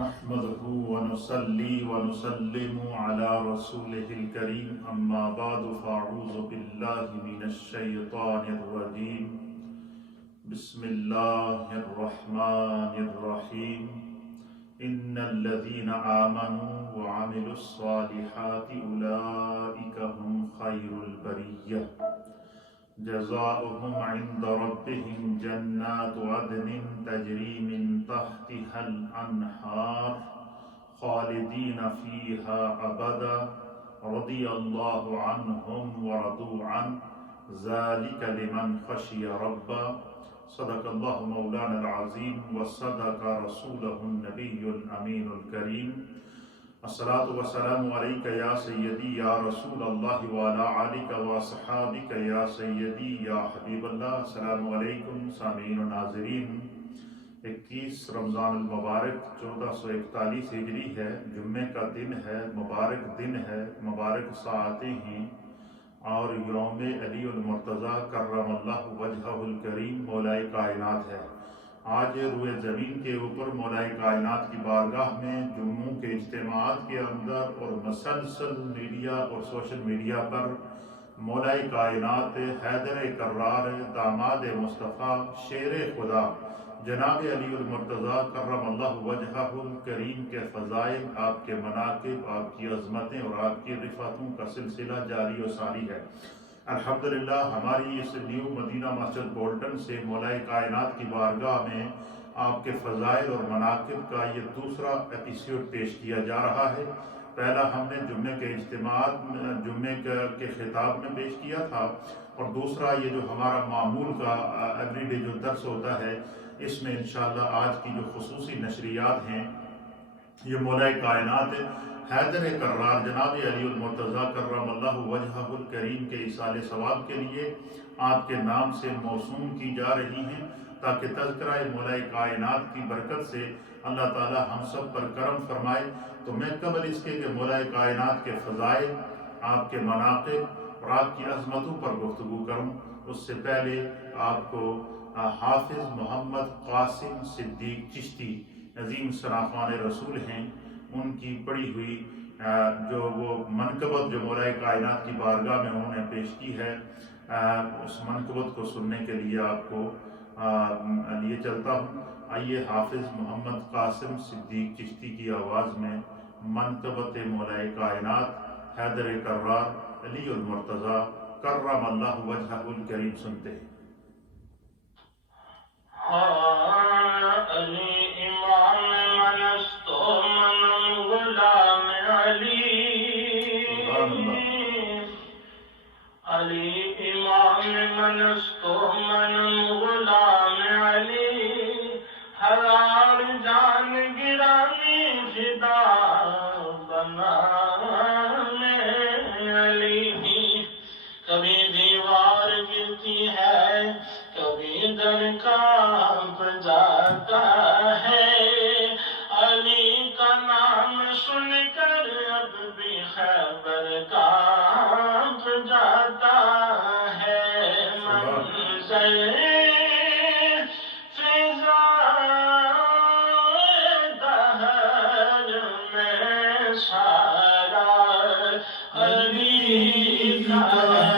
نحمده ونصلي ونسلم على رسوله الكريم أما بعد فأعوذ بالله من الشيطان الرجيم بسم الله الرحمن الرحيم إن الذين آمنوا وعملوا الصالحات أولئك هم خير البرية جزاؤهم عند ربهم جنات عدن تجري من تحتها الأنهار خالدين فيها أبدا رضي الله عنهم ورضوا عنه ذلك لمن خشي ربا صدق الله مولانا العظيم وصدق رسوله النبي الأمين الكريم الصلاة والسلام عليك يا سيدي يا رسول الله وعلى آلك وصحابك يا سيدي يا حبيب اللہ. السلام علیکم سامعین و ناظرین. 21 رمضان المبارک 1441 ہجری ہے، جمعے کا دن ہے، مبارک دن ہے، مبارک ساعتیں ہیں اور یوم علی المرتضیٰ کرم اللہ وجہہ الکریم مولا کائنات ہے. آج روئے زمین کے اوپر مولا کائنات کی بارگاہ میں جمعوں کے اجتماعات کے اندر اور مسلسل میڈیا اور سوشل میڈیا پر مولا کائنات حیدر کرار داماد مصطفیٰ شیر خدا جناب علی المرتضیٰ کرم اللہ وجہہ الکریم کے فضائل، آپ کے مناقب، آپ کی عظمتیں اور آپ کی رفعتوں کا سلسلہ جاری و ساری ہے. الحمدللہ ہماری اس نیو مدینہ مسجد بولٹن سے مولا کائنات کی بارگاہ میں آپ کے فضائل اور مناقب کا یہ دوسرا ایپیسوڈ پیش کیا جا رہا ہے. پہلا ہم نے جمعے کے اجتماعات جمعے کے خطاب میں پیش کیا تھا اور دوسرا یہ جو ہمارا معمول کا ایوری ڈے جو درس ہوتا ہے، اس میں انشاءاللہ آج کی جو خصوصی نشریات ہیں یہ مولا کائنات حیدر کرار جناب علی المرتضیٰ کرم اللہ وجہہ الکریم کے ایصال ثواب کے لیے آپ کے نام سے موسوم کی جا رہی ہیں، تاکہ تذکرہ مولا کائنات کی برکت سے اللہ تعالی ہم سب پر کرم فرمائے. تو میں قبل اس کے کہ مولا کائنات کے فضائل، آپ کے مناقب اور آپ کی عظمتوں پر گفتگو کروں، اس سے پہلے آپ کو حافظ محمد قاسم صدیق چشتی عظیم شناخوان رسول ہیں، ان کی پڑھی ہوئی جو وہ منقبت جو مولا کائنات کی بارگاہ میں انہوں نے پیش کی ہے، اس منقبت کو سننے کے لیے آپ کو لیے چلتا ہوں. آئیے حافظ محمد قاسم صدیق چشتی کی آواز میں منقبت مولا کائنات حیدر کرار علی المرتضیٰ کرم اللہ وجہہ الکریم سنتے ہیں. علی امام منست من غلام علی، علی امام منست من غلام علی، ہزار جان گرامی فدا بنانے علی. کبھی دیوار گرتی ہے، کبھی در کانپ جاتا ہے، علی کا نام سن کر اب بھی خیبر کانپ جاتا ہے. منظر فضا دہر میں سارا علی کا ہے.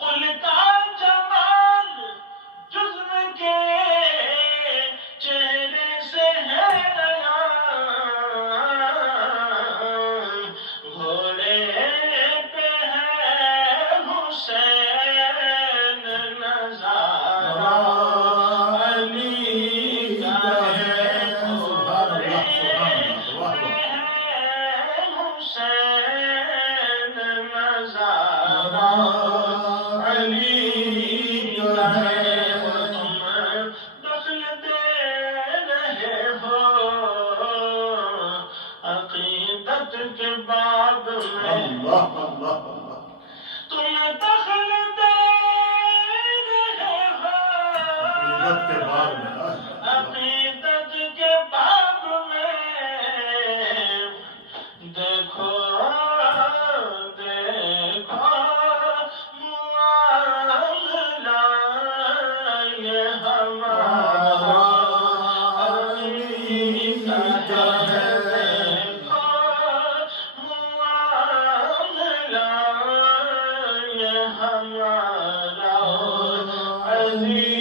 قل کا جمال جزو کے حسین نظارہ علی کا ہے سبحان اللہ سبحان اللہ واہ واہ حسین نظارہ علی کا ہے تم دخل دے رہے ہو عقیدت کے باب میں اللہ اللہ اللہ تم دخل دے رہے ہو عقیدت کے باب میں عقیدت کے باب میں دیکھو دیکھو معاملہ یہ ہمارا علی کا ہے دیکھو معاملہ یہ ہمارا علی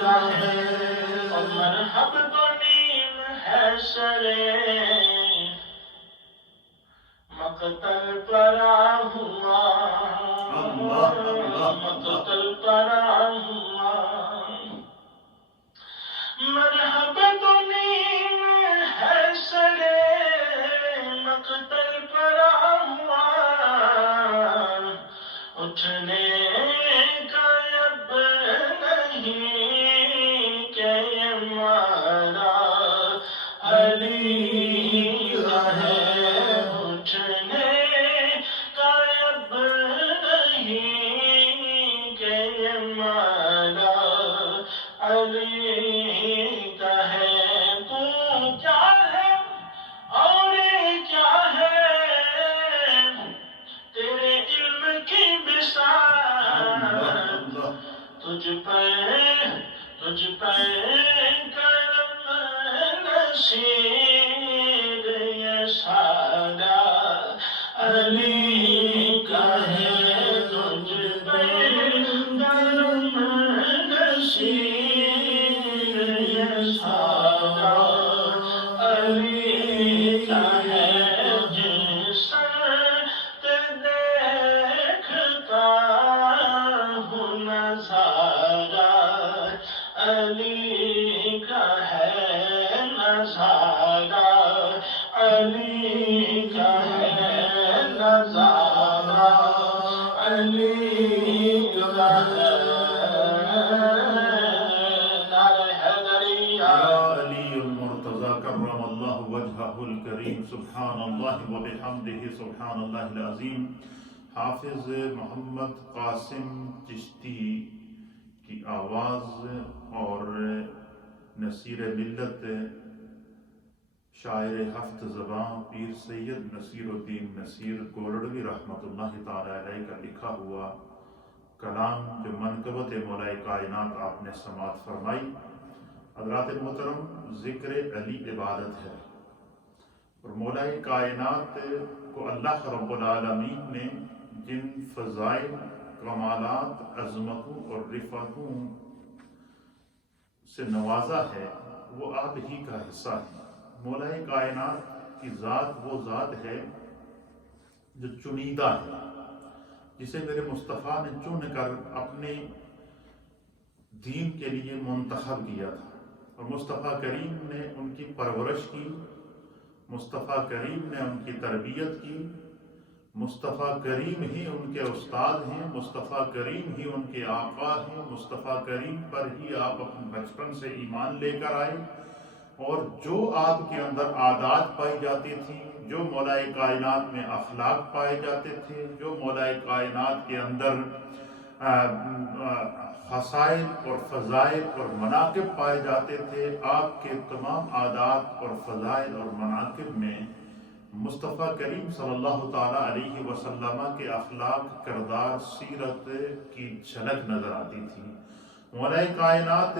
کا ہے اور مرحب تو نیم ہے سرے مقتل پڑا ہوا مقتل پڑا ہوا مرحب تو نیم ہے سرے مقتل پڑا ہوا اٹھنے کا اب نہیں کہ یہ ہمارا علی کا ہے اٹھنے کا اب نہیں کہ یہ ہمارا علی کا ہے تو کیا ہے اور کیا ہے تیرے علم کی بساط تجھ پہ کرم نصیر یہ سارا علی کا ہے تجھ پہ کرم نصیر یہ سارا علی کا ہے جس دیکھتا ہوں نظارہ علی کا ہے نظارہ علی کا ہے نظارہ علی کا ہے نعرہ حیدریہ یا علی المرتضی کرم اللہ وجہہ الکریم سبحان اللہ وبحمدہ سبحان اللہ العظیم حافظ محمد قاسم چشتی کی آواز اور نصیر ملت شاعر ہفت زباں پیر سید نصیر الدین نصیر گولڑوی رحمۃ اللہ تعالی علیہ کا لکھا ہوا کلام جو منقبت مولا کائنات آپ نے سماعت فرمائی۔ حضرات محترم، ذکر علی عبادت ہے اور مولا کائنات کو اللہ رب العالمین نے جن فضائل، کمالات، عظمتوں اور رفعتوں سے نوازا ہے وہ آپ ہی کا حصہ ہے۔ مولا کائنات کی ذات وہ ذات ہے جو چنیدہ ہے، جسے میرے مصطفیٰ نے چن کر اپنے دین کے لیے منتخب کیا تھا، اور مصطفیٰ کریم نے ان کی پرورش کی، مصطفیٰ کریم نے ان کی تربیت کی، مصطفیٰ کریم ہی ان کے استاد ہیں، مصطفیٰ کریم ہی ان کے آقا ہیں، مصطفیٰ کریم پر ہی آپ اپنے بچپن سے ایمان لے کر آئے، اور جو آپ کے اندر عادات پائی جاتی تھی، جو مولا کائنات میں اخلاق پائے جاتے تھے، جو مولا کائنات کے اندر خصائل اور فضائل اور مناقب پائے جاتے تھے، آپ کے تمام عادات اور فضائل اور مناقب میں مصطفیٰ کریم صلی اللہ تعالیٰ علیہ وسلم کے اخلاق، کردار، سیرت کی جھلک نظر آتی تھی۔ مولا کائنات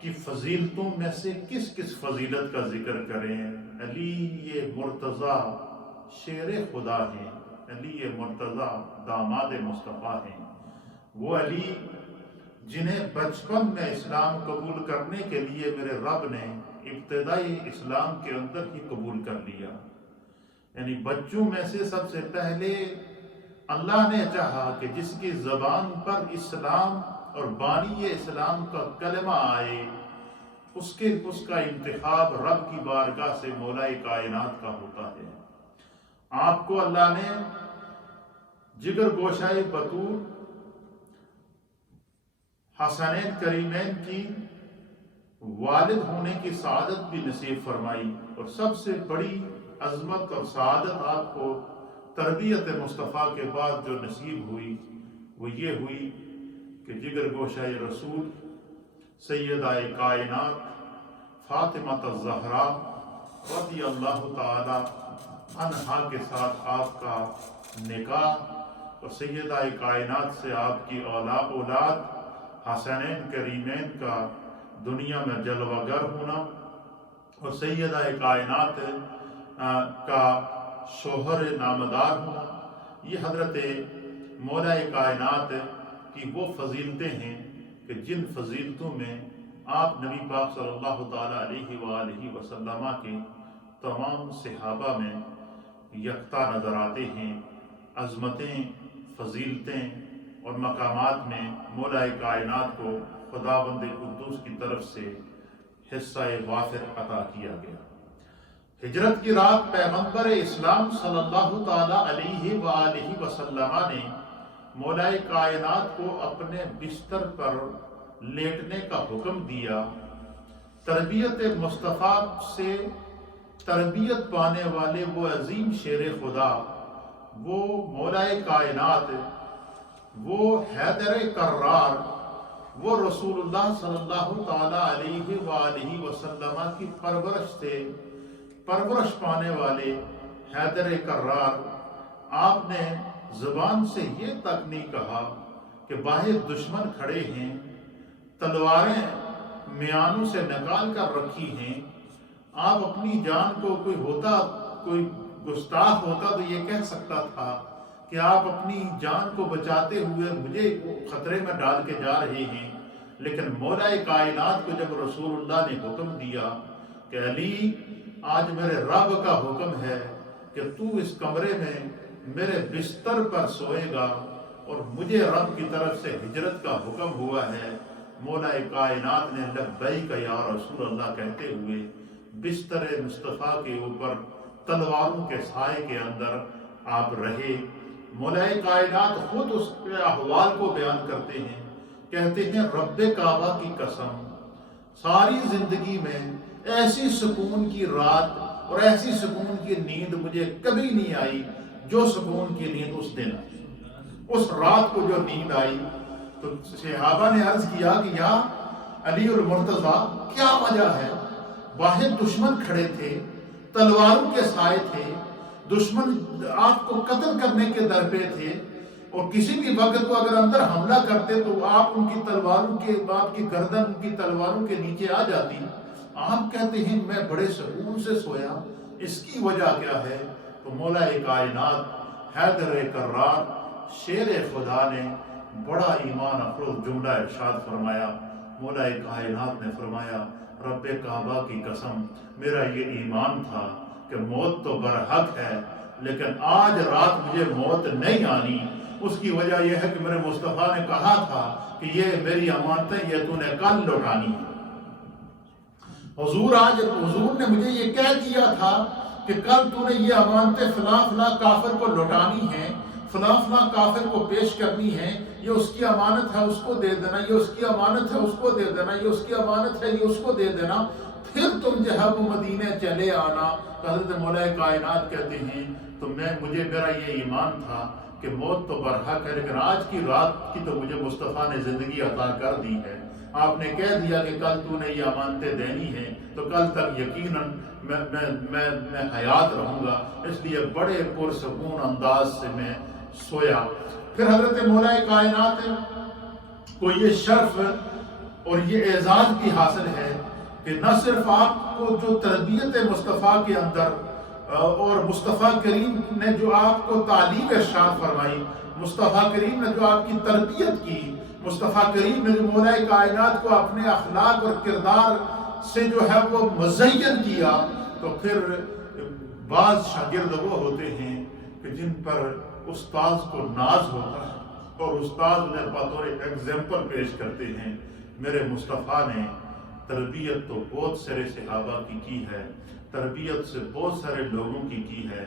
کی فضیلتوں میں سے کس کس فضیلت کا ذکر کریں؟ علی یہ مرتضی شیر خدا ہیں، علی یہ مرتضی داماد مصطفیٰ ہیں، وہ علی جنہیں بچپن میں اسلام قبول کرنے کے لیے میرے رب نے ابتدائی اسلام کے اندر ہی قبول کر لیا، یعنی بچوں میں سے سب سے پہلے اللہ نے چاہا کہ جس کی زبان پر اسلام اور بانی اسلام کا کلمہ آئے اس کا انتخاب رب کی بارگاہ سے مولا کائنات کا ہوتا ہے۔ آپ کو اللہ نے جگر گوشائے بطور حسنین کریمین کی والد ہونے کی سعادت بھی نصیب فرمائی، اور سب سے بڑی عظمت اور سعادت آپ کو تربیت مصطفیٰ کے بعد جو نصیب ہوئی وہ یہ ہوئی کہ جگر گوشائے رسول سیدہ کائنات فاطمہ الزہرا رضی اللہ تعالی عنہا کے ساتھ آپ کا نکاح، اور سیدہ کائنات سے آپ کی اولاد حسنین کریمین کا دنیا میں جلوہ گر ہونا، اور سیدہ کائنات کا شوہر نامدار ہونا، یہ حضرت مولا کائنات کی وہ فضیلتیں ہیں کہ جن فضیلتوں میں آپ نبی پاک صلی اللہ تعالیٰ علیہ وآلہ وسلم کے تمام صحابہ میں یکتا نظر آتے ہیں۔ عظمتیں، فضیلتیں اور مقامات میں مولا کائنات کو خداوند قدوس کی طرف سے حصہ وافر عطا کیا گیا۔ ہجرت کی رات پیغمبر اسلام صلی اللہ تعالیٰ علیہ وآلہ وسلم نے مولا کائنات کو اپنے بستر پر لیٹنے کا حکم دیا۔ تربیت مصطفیٰ سے تربیت پانے والے وہ عظیم شیر خدا، وہ مولا کائنات، وہ حیدر کرار، وہ رسول اللہ صلی اللہ تعالیٰ علیہ وآلہ وسلم کی پرورش پانے والے حیدر کرار، آپ نے زبان سے یہ تک نہیں کہا کہ باہر دشمن کھڑے ہیں، تلواریں میانوں سے نکال کر رکھی ہیں، آپ اپنی جان کو کوئی گستاخ ہوتا تو یہ کہہ سکتا تھا کہ آپ اپنی جان کو بچاتے ہوئے مجھے خطرے میں ڈال کے جا رہے ہیں، لیکن مولا کائنات کو جب رسول اللہ نے حکم دیا کہ علی آج میرے رب کا حکم ہے کہ تو اس کمرے میں میرے بستر پر سوئے گا اور مجھے رب کی طرف سے ہجرت کا حکم ہوا ہے، مولا کائنات نے لبیک یا رسول اللہ کہتے ہوئے بستر مصطفیٰ کے اوپر تلواروں کے سائے کے اندر آپ رہے۔ مولا کائنات خود اس کے احوال کو بیان کرتے ہیں، کہتے ہیں رب کعبہ کی قسم ساری زندگی میں ایسی سکون کی رات اور ایسی سکون کی نیند مجھے کبھی نہیں آئی جو سکون کی نیند اس دن آئی، اس رات کو جو نیند آئی۔ تو صحابہ نے عرض کیا کہ یا علی المرتضیٰ کیا وجہ ہے؟ باہر دشمن کھڑے تھے، تلواروں کے سائے تھے، دشمن آپ کو قتل کرنے کے در پہ تھے، اور کسی بھی وقت کو اگر اندر حملہ کرتے تو آپ ان کی تلواروں کے آپ کی گردن ان کی تلواروں کے نیچے آ جاتی۔ آپ کہتے ہیں میں بڑے سکون سے سویا، اس کی وجہ کیا ہے؟ تو مولا کائنات حیدر کرار شیر خدا نے بڑا ایمان افروز جملہ ارشاد فرمایا۔ مولا کائنات نے فرمایا رب کعبہ کی قسم میرا یہ ایمان تھا کہ موت تو برحق ہے، لیکن آج رات مجھے موت نہیں آنی، اس کی وجہ یہ ہے کہ میرے مصطفیٰ نے کہا تھا کہ یہ میری امانتیں یہ تو نے کل لوٹانی ہے۔ حضور نے مجھے یہ کہہ دیا تھا کہ کل تو نے یہ امانتیں فلاں فلاں کافر کو لوٹانی ہیں، فلاں فلاں کافر کو پیش کرنی ہے، یہ اس کی امانت ہے اس کو دے دینا، یہ اس کی امانت ہے اس کو دے دینا، یہ اس کی امانت ہے یہ اس کو دے دینا، پھر تم جو ہے وہ مدینے چلے آنا۔ حضرت مولا کائنات کہتے ہیں تو مجھے میرا یہ ایمان تھا کہ موت تو برحق ہے، لیکن آج کی رات کی تو مجھے مصطفیٰ نے زندگی عطا کر دی ہے۔ آپ نے کہہ دیا کہ کل تو نے یہ امانتیں دینی ہیں تو کل تک یقیناً میں حیات رہوں گا، اس لیے بڑے پرسکون انداز سے میں سویا۔ پھر حضرت مولا کائنات کو یہ شرف اور یہ اعزاز بھی حاصل ہے کہ نہ صرف آپ کو جو تربیت مصطفیٰ کے اندر اور مصطفیٰ کریم نے جو آپ کو تعلیم ارشاد فرمائی، مصطفیٰ کریم نے جو آپ کی تربیت کی، مصطفیٰ کریم نے جو مولا کائنات کو اپنے اخلاق اور کردار سے جو ہے وہ مزین کیا، تو پھر بعض شاگرد وہ ہوتے ہیں کہ جن پر استاذ کو ناز ہوتا ہے اور استاذ نے بطور ایگزامپل پیش کرتے ہیں، میرے مصطفیٰ نے تربیت تو بہت سارے صحابہ کی ہے، تربیت سے بہت سارے لوگوں کی ہے،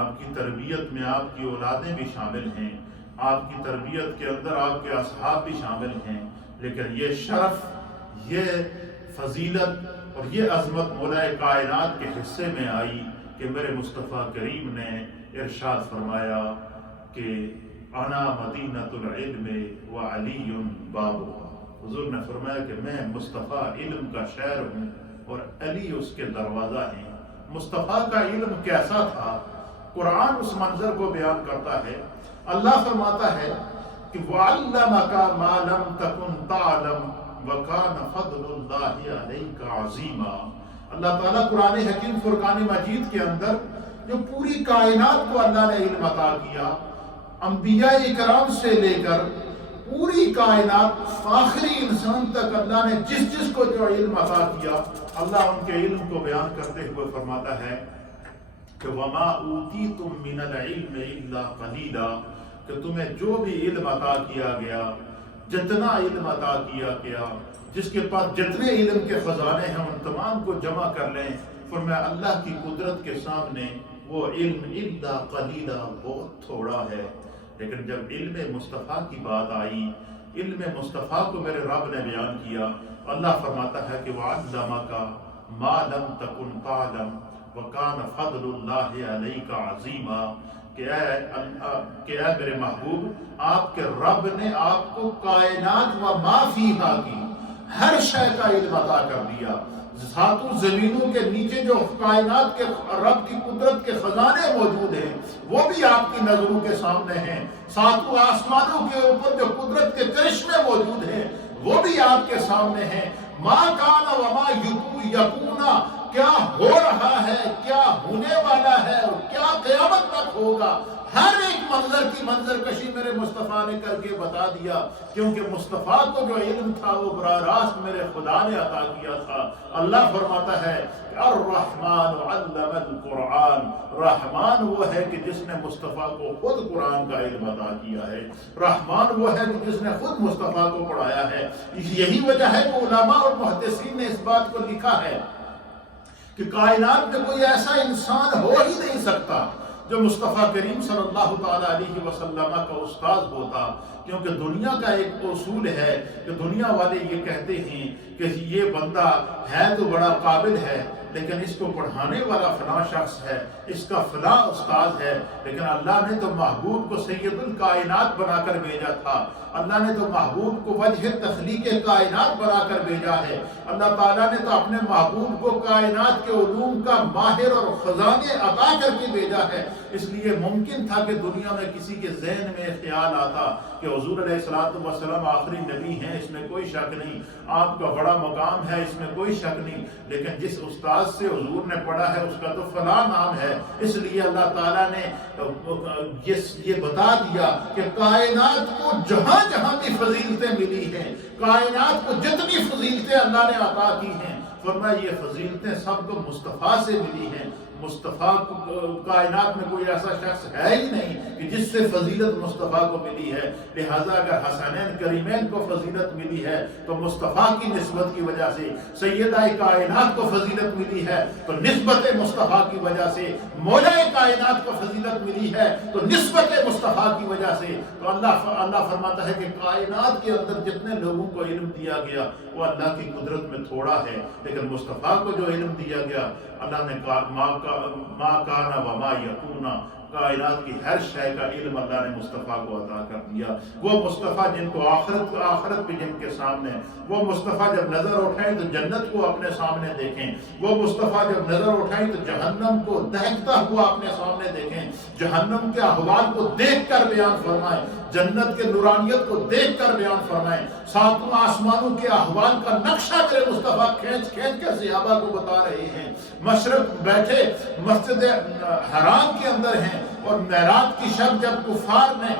آپ کی تربیت میں آپ کی اولادیں بھی شامل ہیں، آپ کی تربیت کے اندر آپ کے اصحاب بھی شامل ہیں، لیکن یہ شرف، یہ فضیلت اور یہ عظمت مولا کائنات کے حصے میں آئی کہ میرے مصطفیٰ کریم نے ارشاد فرمایا کہ انا مدینۃ العلم وعلی بابها۔ حضور نے فرمایا کہ میں مصطفیٰ علم کا شہر ہوں اور علی اس کے دروازہ ہیں۔ مصطفیٰ کا علم کیسا تھا؟ قرآن اس منظر کو بیان کرتا ہے۔ اللہ فرماتا ہے کہ وَعَلَّمَكَ مَا لَمْ تَكُنْ تَعْلَمْ وَكَانَ فَضْلُ اللَّهِ عَلَيْكَ عَظِيمًا۔ اللہ تعالیٰ قرآن حکیم فرقان مجید کے اندر جو پوری کائنات کو اللہ نے علم عطا کیا، انبیاء اکرام سے لے کر پوری کائنات آخری انسان تک اللہ نے جس کو جو علم عطا کیا، اللہ ان کے علم کو بیان کرتے ہوئے فرماتا ہے کہ وَمَا أُوتِيتُم مِّنَ الْعِلْمِ إِلَّا قَلِيلًا، کہ تمہیں جو بھی علم عطا کیا گیا، جتنا علم عطا کیا گیا، جس کے پاس جتنے علم کے خزانے ہیں ان تمام کو جمع کر لیں، فرمایا اللہ کی قدرت کے سامنے وہ علم الا قلیلا، بہت تھوڑا ہے۔ لیکن جب علم مصطفیٰ کی بات آئی، علم مصطفیٰ کو میرے رب نے بیان کیا، اللہ فرماتا ہے کہ وَعَلَّمَكَ مَا لَمْ تَكُنْ تَعْلَمْ وَكَانَ فَضْلُ اللَّهِ عَلَيْكَ عَظِيمًا، کہ اے میرے محبوب، آپ کے رب نے آپ کو کائنات و ما فیہا کی ہر شے کا علم عطا کر دیا۔ ساتوں زمینوں کے نیچے جو کائنات کے رب کی قدرت کے خزانے موجود ہیں وہ بھی آپ کی نظروں کے سامنے ہیں، ساتوں آسمانوں کے اوپر جو قدرت کے کرشمے موجود ہیں وہ بھی آپ کے سامنے ہیں۔ ما کان وما یکونا، کیا ہو رہا ہے، کیا ہونے والا ہے اور کیا قیامت تک ہوگا، ہر ایک منظر کی منظر کشی میرے مصطفیٰ نے کر کے بتا دیا، کیونکہ مصطفیٰ کو جو علم تھا وہ براہ راست میرے خدا نے عطا کیا تھا۔ اللہ فرماتا ہے الرحمن علم القرآن، رحمان وہ ہے کہ جس نے مصطفیٰ کو خود قرآن کا علم عطا کیا ہے، رحمان وہ ہے کہ جس نے خود مصطفیٰ کو پڑھایا ہے۔ یہی وجہ ہے کہ علماء اور محدثین نے اس بات کو لکھا ہے کہ کائنات میں کوئی ایسا انسان ہو ہی نہیں سکتا جو مصطفیٰ کریم صلی اللہ تعالیٰ علیہ وسلم کا استاذ ہوتا، کیونکہ دنیا کا ایک اصول ہے کہ دنیا والے یہ کہتے ہیں کہ یہ بندہ ہے تو بڑا قابل ہے لیکن اس کو پڑھانے والا فلاں شخص ہے، اس کا فلاں استاذ ہے، لیکن اللہ نے تو محبوب کو سید الکائنات بنا کر بھیجا تھا، اللہ نے تو محبوب کو وجہ تخلیق کائنات بنا کر بھیجا ہے، اللہ تعالیٰ نے تو اپنے محبوب کو کائنات کے علوم کا ماہر اور خزانے عطا کر کے بھیجا ہے۔ اس لیے ممکن تھا کہ دنیا میں کسی کے ذہن میں خیال آتا کہ حضور علیہ السلام آخری نبی ہیں، اس میں کوئی شک نہیں، آپ کا بڑا مقام ہے، اس میں کوئی شک نہیں، لیکن جس استاذ سے حضور نے پڑھا ہے اس کا تو فلاں نام ہے۔ اس لیے اللہ تعالیٰ نے یہ بتا دیا کہ کائنات کو جہاں جہاں بھی فضیلتیں ملی ہیں، کائنات کو جتنی فضیلتیں اللہ نے عطا کی ہیں، فرمایا یہ فضیلتیں سب کو مصطفیٰ سے ملی ہیں۔ مصطفیٰ کائنات میں کوئی ایسا شخص ہے ہی نہیں کہ جس سے فضیلت مصطفیٰ کو ملی ہے، لہٰذا اگر حسنین کریمین کو فضیلت ملی ہے تو مصطفیٰ کی نسبت کی وجہ سے، سیدہ کائنات کو فضیلت ملی ہے تو نسبت مصطفیٰ کی وجہ سے، مولا کائنات کو فضیلت ملی ہے تو نسبت مصطفیٰ کی وجہ سے۔ تو اللہ فرماتا ہے کہ کائنات کے اندر جتنے لوگوں کو علم دیا گیا وہ اللہ کی قدرت میں تھوڑا ہے، لیکن مصطفیٰ کو جو علم دیا گیا اللہ نے ما کانا وما یکونا، کائنات کی ہر شے کا علم اللہ نے مصطفیٰ کو عطا کر دیا۔ وہ مصطفیٰ جن کو آخرت بھی جن کے سامنے، وہ مصطفیٰ جب نظر اٹھائیں تو جنت کو اپنے سامنے دیکھیں، وہ مصطفیٰ جب نظر اٹھائیں تو جہنم کو دہکتا ہوا اپنے سامنے دیکھیں، جہنم کے احوال کو دیکھ کر بیان فرمائیں، جنت کے نورانیت کو دیکھ کر بیان فرمائیں، ساتوں آسمانوں کے احوال کا نقشہ میرے مصطفیٰ کھینچ کر صحابہ کو بتا رہے ہیں۔ مشرق بیٹھے مسجد حرام کے اندر ہیں اور معراج کی شب جب کفار نے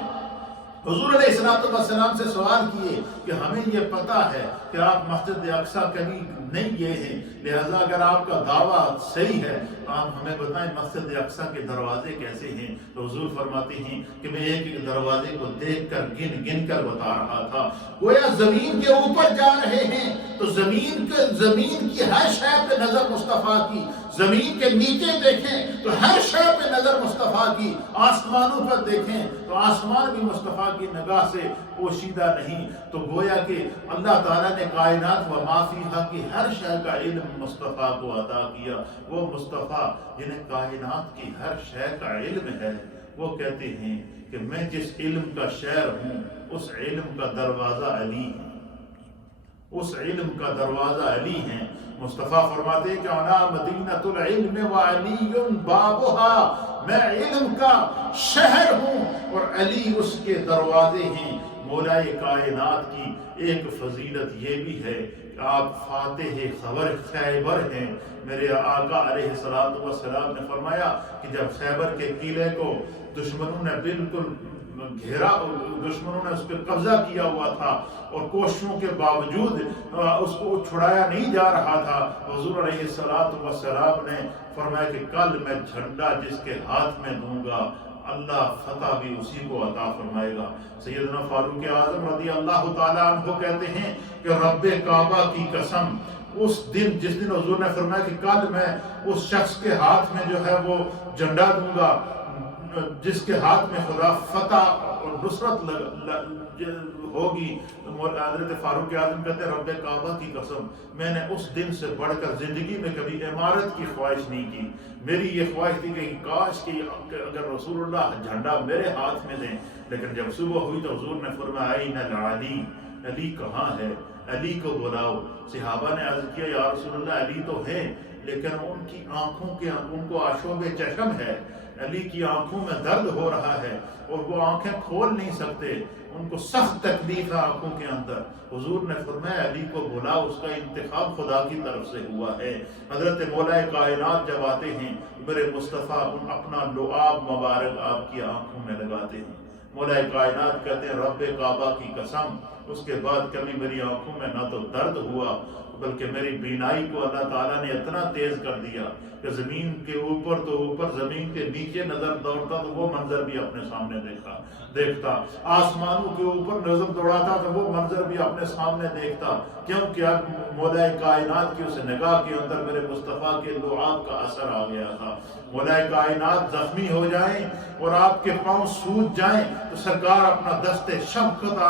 حضور علیہ السلام سے سوال کیے کہ ہمیں یہ پتہ ہے کہ آپ مسجد اقصیٰ کبھی نہیں گئے ہیں، لہذا اگر آپ کا دعویٰ صحیح ہے آپ ہمیں بتائیں مسجد اقصی کے دروازے کیسے ہیں؟ تو حضور فرماتے ہیں کہ میں ایک ایک دروازے کو دیکھ کر گن کر بتا رہا تھا، گویا زمین کے اوپر جا رہے ہیں تو زمین کی ہر شے پہ نظر مصطفیٰ کی، زمین کے نیچے دیکھیں تو ہر شے پہ نظر مصطفیٰ کی، آسمانوں پر دیکھیں تو آسمان بھی مصطفیٰ کی نگاہ سے پوشیدہ نہیں۔ تو گویا کہ اللہ تعالیٰ نے کائنات و ما فیہا کی ہر شے کا علم مصطفیٰ کو عطا کیا۔ وہ مصطفیٰ جنہیں کائنات کی ہر شے کا علم ہے، وہ کہتے ہیں کہ میں جس علم کا شہر ہوں اس علم کا دروازہ علی ہے، اس علم کا دروازہ علی ہے۔ مصطفیٰ فرماتے ہیں کہ انا مدینۃ العلم وعلی بابھا، میں علم کا شہر ہوں اور علی اس کے دروازے ہیں۔ مولائے کائنات کی ایک فضیلت یہ بھی ہے کہ آپ فاتح خیبر ہیں۔ میرے آقا علیہ السلام نے فرمایا کہ جب خیبر کے قلعے کو دشمنوں نے بالکل گھیرا، دشمنوں نے اس پہ قبضہ کیا ہوا تھا اور کوششوں کے باوجود اس کو چھڑایا نہیں جا رہا تھا، حضور علیہ السلام نے فرمایا کہ کل میں جھنڈا جس کے ہاتھ میں دوں گا اللہ فتح بھی اسی کو عطا فرمائے گا۔ سیدنا فاروق اعظم رضی اللہ تعالیٰ عنہ کہتے ہیں کہ رب کعبہ کی قسم، اس دن جس دن حضور نے فرمایا کہ کل میں اس شخص کے ہاتھ میں جو ہے وہ جھنڈا دوں گا جس کے ہاتھ میں خدا فتح اور نصرت ہوگی، حضرت فاروق اعظم کہتے ہیں رب کعبہ کی قسم میں نے اس دن سے بڑھ کر زندگی میں کبھی عمارت کی خواہش نہیں کی۔ میری یہ خواہش تھی کہ کاش کہ اگر رسول اللہ جھنڈا میرے ہاتھ میں دیں، لیکن جب صبح ہوئی تو حضور نے فرمایا این العلی، علی کہاں ہے، علی کو بلاؤ۔ صحابہ نے عرض کیا یا رسول اللہ علی تو ہیں لیکن ان کی آنکھوں کے ان کو آشوب چشم ہے، علی کی آنکھوں میں درد ہو رہا ہے اور وہ آنکھیں کھول نہیں سکتے، ان کو سخت تکلیف ہے آنکھوں کے اندر۔ حضور نے فرمایا علی کو بلا، اس کا انتخاب خدا کی طرف سے ہوا ہے۔ حضرت مولا کائنات جب آتے ہیں میرے مصطفیٰ اپنا لعاب مبارک آپ کی آنکھوں میں لگاتے ہیں۔ مولا کائنات کہتے ہیں رب کعبہ کی قسم، اس کے بعد کبھی میری آنکھوں میں نہ تو درد ہوا بلکہ میری بینائی کو اللہ تعالیٰ نے اتنا تیز کر دیا کہ زمین کے اوپر تو اوپر، زمین کے نیچے نظر دوڑتا تو وہ منظر بھی اپنے سامنے دیکھتا، آسمانوں کے اوپر نظر دوڑاتا تو وہ منظر بھی اپنے سامنے دیکھتا، کیونکہ اب مولا کائنات کی اس نگاہ کے اندر میرے مصطفیٰ کے لعاب کا اثر آ گیا تھا۔ مولا کائنات زخمی ہو جائیں اور آپ کے پاؤں سوج جائیں تو سرکار اپنا دست شفقت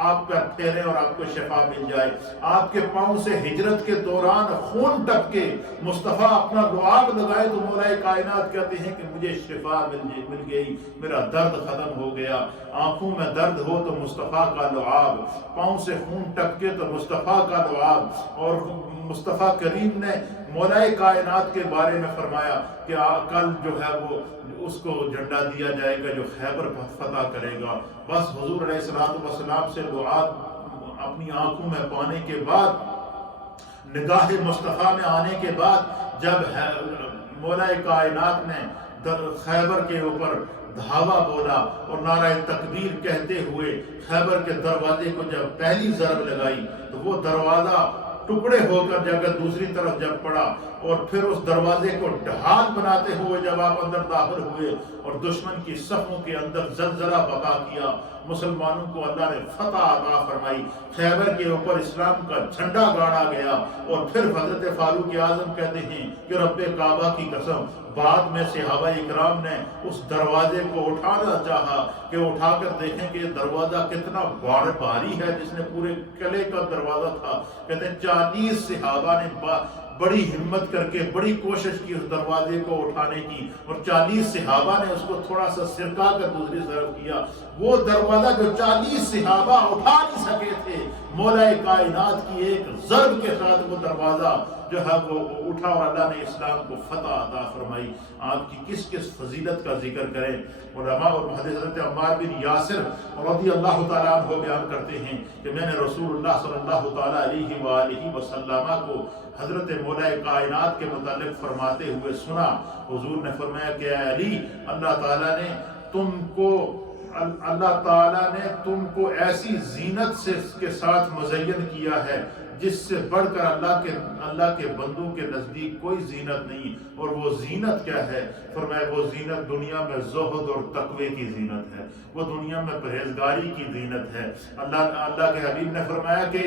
آپ پر پھیرے اور آپ کو شفا مل جائے۔ آپ کے پاؤں سے ہجرت کے دوران خون ٹپکے مصطفیٰ اپنا لعاب لگائے تو مولا کائنات کہتے ہیں کہ مجھے شفا مل گئی، میرا درد ختم ہو گیا۔ آنکھوں میں درد ہو تو مصطفیٰ کا لعاب، پاؤں سے خون ٹپکے تو مصطفیٰ کا لعاب۔ اور مصطفیٰ کریم نے مولا کائنات کے بارے میں فرمایا کہ کل جو ہے وہ اس کو جھنڈا دیا جائے گا جو خیبر فتح کرے گا۔ بس حضور علیہ السلام سے لعاب اپنی آنکھوں میں پانے کے بعد، نگاہ مصطفیٰ میں آنے کے بعد، جب مولا کائنات نے خیبر کے اوپر دھاوا بولا اور نعرہ تکبیر کہتے ہوئے خیبر کے دروازے کو جب پہلی ضرب لگائی تو وہ دروازہ ٹکڑے ہو کر جگہ دوسری طرف جب پڑا اور پھر اس دروازے کو ڈھال بناتے ہوئے جب آپ اندر داخل ہوئے اور دشمن کی صفوں کے اندر زلزلہ بقا کیا، مسلمانوں کو اللہ نے فتح عطا فرمائی، خیبر کے اوپر اسلام کا جھنڈا گاڑا گیا۔ اور پھر حضرت فاروق اعظم کہتے ہیں کہ رب کعبہ کی قسم بعد میں صحابہ اکرام نے اس دروازے کو اٹھانا چاہا کہ اٹھا کر دیکھیں کہ یہ دروازہ کتنا بھاری ہے، جس نے پورے قلعے کا دروازہ تھا۔ کہتے ہیں 40 صحابہ نے بڑی ہمت کر کے بڑی کوشش کی اس دروازے کو اٹھانے کی، اور 40 صحابہ نے اس کو تھوڑا سا سرکا کر دوسری طرف کیا۔ وہ دروازہ جو 40 صحابہ اٹھا نہیں سکے تھے، مولا کائنات کی ایک ضرب کے ساتھ وہ دروازہ جو ہے وہ اٹھا اور اللہ نے اسلام کو فتح عطا فرمائی۔ آپ کی کس فضیلت کا ذکر کریں۔ علماء اور محدث حضرت عمار بن یاسر رضی اللہ تعالیٰ عنہ بیان کرتے ہیں کہ میں نے رسول اللہ صلی اللہ تعالیٰ علیہ وآلہ وسلم کو حضرت مولا کائنات کے متعلق فرماتے ہوئے سنا۔ حضور نے فرمایا کہ اے علی، اللہ تعالیٰ نے تم کو اللہ تعالیٰ نے تم کو ایسی زینت سے کے ساتھ مزین کیا ہے جس سے بڑھ کر اللہ کے بندوں کے نزدیک کوئی زینت نہیں. اور وہ زینت کیا ہے؟ فرمایا وہ زینت دنیا میں زہد اور تقوی کی زینت ہے، وہ دنیا میں پرہیزگاری کی زینت ہے. اللہ کے حبیب نے فرمایا کہ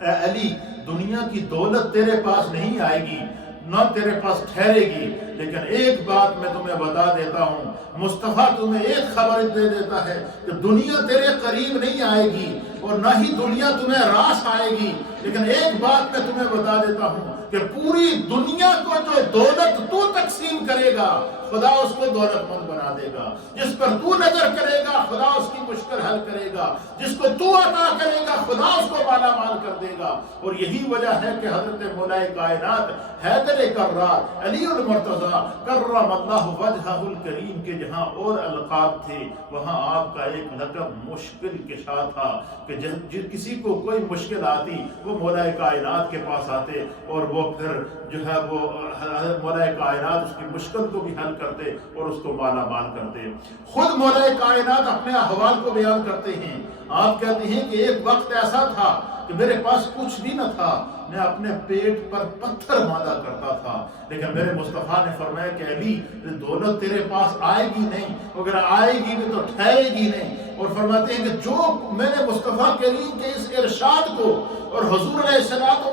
اے علی، دنیا کی دولت تیرے پاس نہیں آئے گی، نہ تیرے پاس ٹھہرے گی، لیکن ایک بات میں تمہیں بتا دیتا ہوں، مصطفیٰ تمہیں ایک خبر دے دیتا ہے کہ دنیا تیرے قریب نہیں آئے گی اور نہ ہی دنیا تمہیں راس آئے گی، لیکن ایک بات میں تمہیں بتا دیتا ہوں کہ پوری دنیا کو جو دولت تو تقسیم کرے گا خدا اس کو دولت مند بنا دے گا، جس پر تو نظر کرے گا خدا اس کی مشکل حل کرے گا، جس کو تو عطا کرے گا خدا اس کو مالا مال کر دے گا. اور یہی وجہ ہے کہ حضرت مولا کائنات حیدر کرار علی المرتضی کرم اللہ وجہہ الکریم کے جہاں اور القاب تھے وہاں آپ کا ایک لقب مشکل کشا تھا کہ کسی کو کوئی مشکل آتی وہ مولا کائنات کے پاس آتے اور وہ پھر جو ہے وہ مولا کائنات اس کی مشکل کو بھی حل کرتے اور اس کو مالا مال کرتے. خود مولا کائنات اپنے احوال کو بیان کرتے ہیں. آپ کہتے ہیں کہ ایک وقت ایسا تھا کہ میرے پاس کچھ بھی نہ تھا، میں اپنے پیٹ پر پتھر باندھا کرتا تھا، لیکن میرے مصطفیٰ نے فرمایا کہ علی دولت تیرے پاس آئے گی نہیں، اگر آئے گی بھی تو ٹھہرے گی نہیں. اور فرماتے ہیں کہ جو میں نے مصطفیٰ کریم کے اس ارشاد کو اور حضور علیہ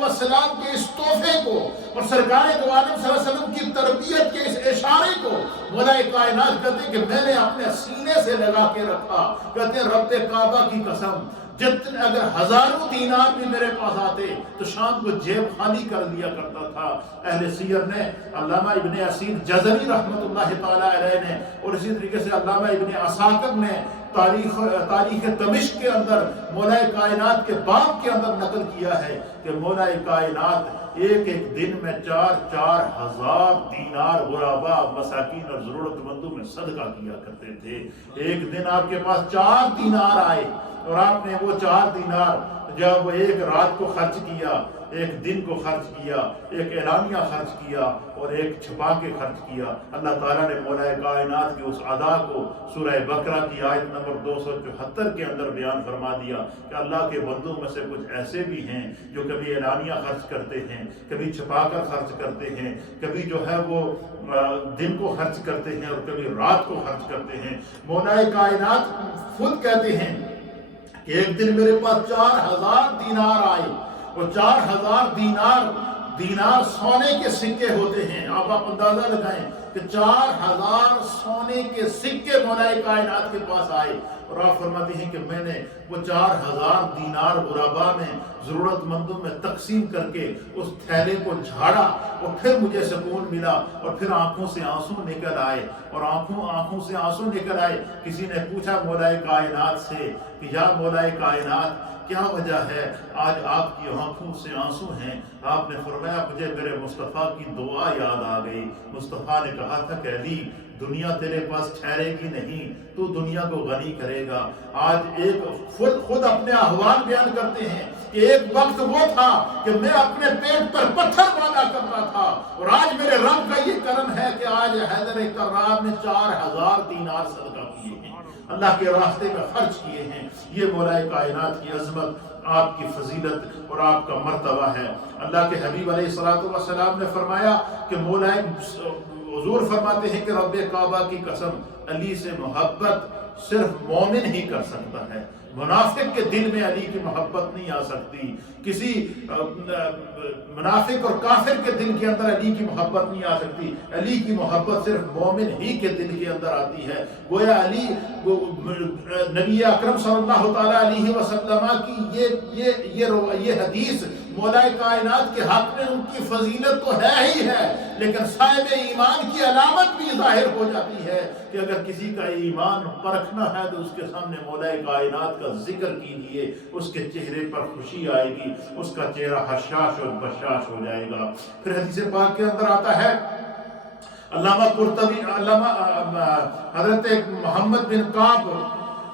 السلام کے اس تحفے کو اور سرکار دو عالم صلی اللہ علیہ وسلم کی تربیت کے اس اشارے کو مولا کائنات کہتے ہیں کہ میں نے اپنے سینے سے لگا کے رکھا. کہتے ہیں رب کعبہ کی قسم جتنے اگر ہزاروں دینار بھی میرے پاس آتے تو شام کو جیب خالی کر لیا کرتا تھا. اہل سیر نے علامہ ابن اسیر جزری رحمۃ اللہ تعالی علیہ نے اور اسی طریقے سے علامہ ابن عساکر نے تاریخ دمشق کے اندر مولا کائنات کے باب کے اندر نقل کیا ہے کہ مولا کائنات ایک دن میں 4,000 دینار غربا مساکین اور ضرورت مندوں میں صدقہ کیا کرتے تھے. ایک دن آپ کے پاس 4 دینار آئے اور آپ نے وہ 4 دینار جب ایک رات کو خرچ کیا، ایک دن کو خرچ کیا، ایک اعلانیہ خرچ کیا اور ایک چھپا کے خرچ کیا. اللہ تعالیٰ نے مولا کائنات کی اس ادا کو سورہ بقرہ کی آیت نمبر 274 کے اندر بیان فرما دیا کہ اللہ کے بندوں میں سے کچھ ایسے بھی ہیں جو کبھی اعلانیہ خرچ کرتے ہیں، کبھی چھپا کر خرچ کرتے ہیں، کبھی جو ہے وہ دن کو خرچ کرتے ہیں اور کبھی رات کو خرچ کرتے ہیں. مولا کائنات خود کہتے ہیں کہ ایک دن میرے پاس 4,000 دینار آئے اور 4,000 دینار سونے کے سکے ہوتے ہیں. آپ اندازہ لگائیں کہ 4,000 سونے کے سکے مولا کائنات کے پاس آئے اور آپ فرماتے ہیں کہ میں نے وہ 4,000 دینار غربا میں ضرورت مندوں میں تقسیم کر کے اس تھیلے کو جھاڑا اور پھر مجھے سکون ملا اور پھر آنکھوں سے آنسو نکل آئے اور آنکھوں سے آنسو نکل آئے. کسی نے پوچھا مولا کائنات سے کہ یا مولا کائنات کیا وجہ ہے آج آپ کی آنکھوں سے آنسو ہیں؟ آپ نے فرمایا مجھے میرے مصطفیٰ کی دعا یاد آ گئی. مصطفیٰ نے کہا تھا کہ علی دنیا تیرے پاس ٹھہرے گی نہیں، تو دنیا کو غنی کرے گا. آج خود اپنے احوال بیان کرتے ہیں کہ ایک وقت وہ تھا کہ میں اپنے پیٹ پر پتھر باندھا کرتا تھا اور آج میرے رب کا یہ کرم ہے کہ آج حیدر کرار نے 4,000 دینار صدقہ کیے ہیں، اللہ کے راستے میں خرچ کیے ہیں. یہ مولا کائنات کی عظمت، آپ کی فضیلت اور آپ کا مرتبہ ہے. اللہ کے حبیب علیہ السلام نے فرمایا کہ مولا حضور فرماتے ہیں کہ رب کعبہ کی قسم علی سے محبت صرف مومن ہی کر سکتا ہے، منافق کے دل میں علی کی محبت نہیں آ سکتی. کسی منافق اور کافر کے دل کے اندر علی کی محبت نہیں آ سکتی. علی کی محبت صرف مومن ہی کے دل کے اندر آتی ہے. گویا علی نبی اکرم صلی اللہ تعالی علیہ وسلم کی یہ حدیث مولا کائنات کے حق میں ان کی فضیلت تو ہے ہی ہے، لیکن صاحب ایمان کی علامت بھی ظاہر ہو جاتی ہے کہ اگر کسی کا ایمان پرکھنا ہے تو اس کے سامنے مولا کائنات کا ذکر کیجیے، اس کے چہرے پر خوشی آئے گی، اس کا چہرہ حشاش اور بشاش ہو جائے گا. پھر حدیث پاک کے اندر آتا ہے علامہ قرطبی، حضرت محمد بن کعب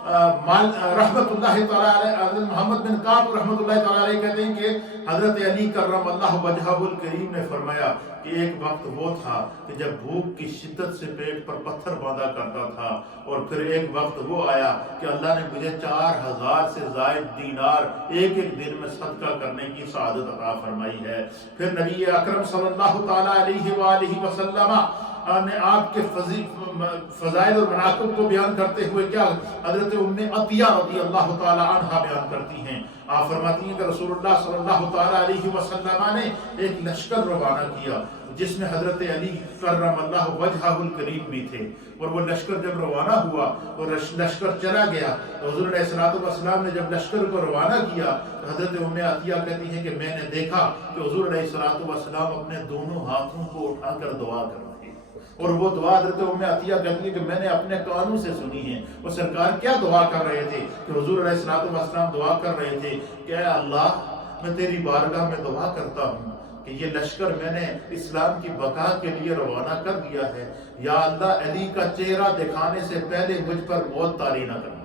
رحمۃ اللہ تعالیٰ علیہ حضرت محمد بن کعب رحمۃ اللہ تعالیٰ علیہ کہتے ہیں کہ حضرت علی کرم اللہ وجہہ الکریم نے فرمایا کہ ایک وقت وہ تھا کہ جب بھوک کی شدت سے پیٹ پر پتھر باندھا کرتا تھا، اور پھر ایک وقت وہ آیا کہ اللہ نے مجھے 4000 سے زائد دینار ایک ایک دن میں صدقہ کرنے کی سعادت عطا فرمائی ہے۔ پھر نبی اکرم صلی اللہ تعالیٰ علیہ وآلہ وسلم نے آپ کے فضائل اور مناقب کو بیان کرتے ہوئے کیا حضرت ام عطیہ رضی اللہ تعالی عنہا بیان کرتی ہیں۔ آپ فرماتی ہیں کہ رسول اللہ صلی اللہ تعالی علیہ وسلم نے ایک لشکر روانہ کیا جس میں حضرت علی کرم اللہ وجہہ الکریم بھی تھے، اور وہ لشکر جب روانہ ہوا اور لشکر چلا گیا تو حضور علیہ الصلوۃ والسلام نے جب لشکر کو روانہ کیا تو حضرت ام عطیہ کہتی ہیں کہ میں نے دیکھا کہ حضور علیہ الصلوۃ والسلام اپنے دونوں ہاتھوں کو اٹھا کر دعا کر رہے ہیں، اور وہ دعا حضرت ام عطیہ کہتی ہے کہ میں نے اپنے کانوں سے سنی ہے۔ وہ سرکار کیا دعا کر رہے تھے کہ حضور علیہ الصلوۃ والسلام دعا کر رہے تھے کہ اے اللہ، میں تیری بارگاہ میں دعا کرتا ہوں کہ یہ لشکر میں نے اسلام کی بقا کے لیے روانہ کر دیا ہے، یا اللہ علی کا چہرہ دکھانے سے پہلے مجھ پر موت طاری نہ کرنا۔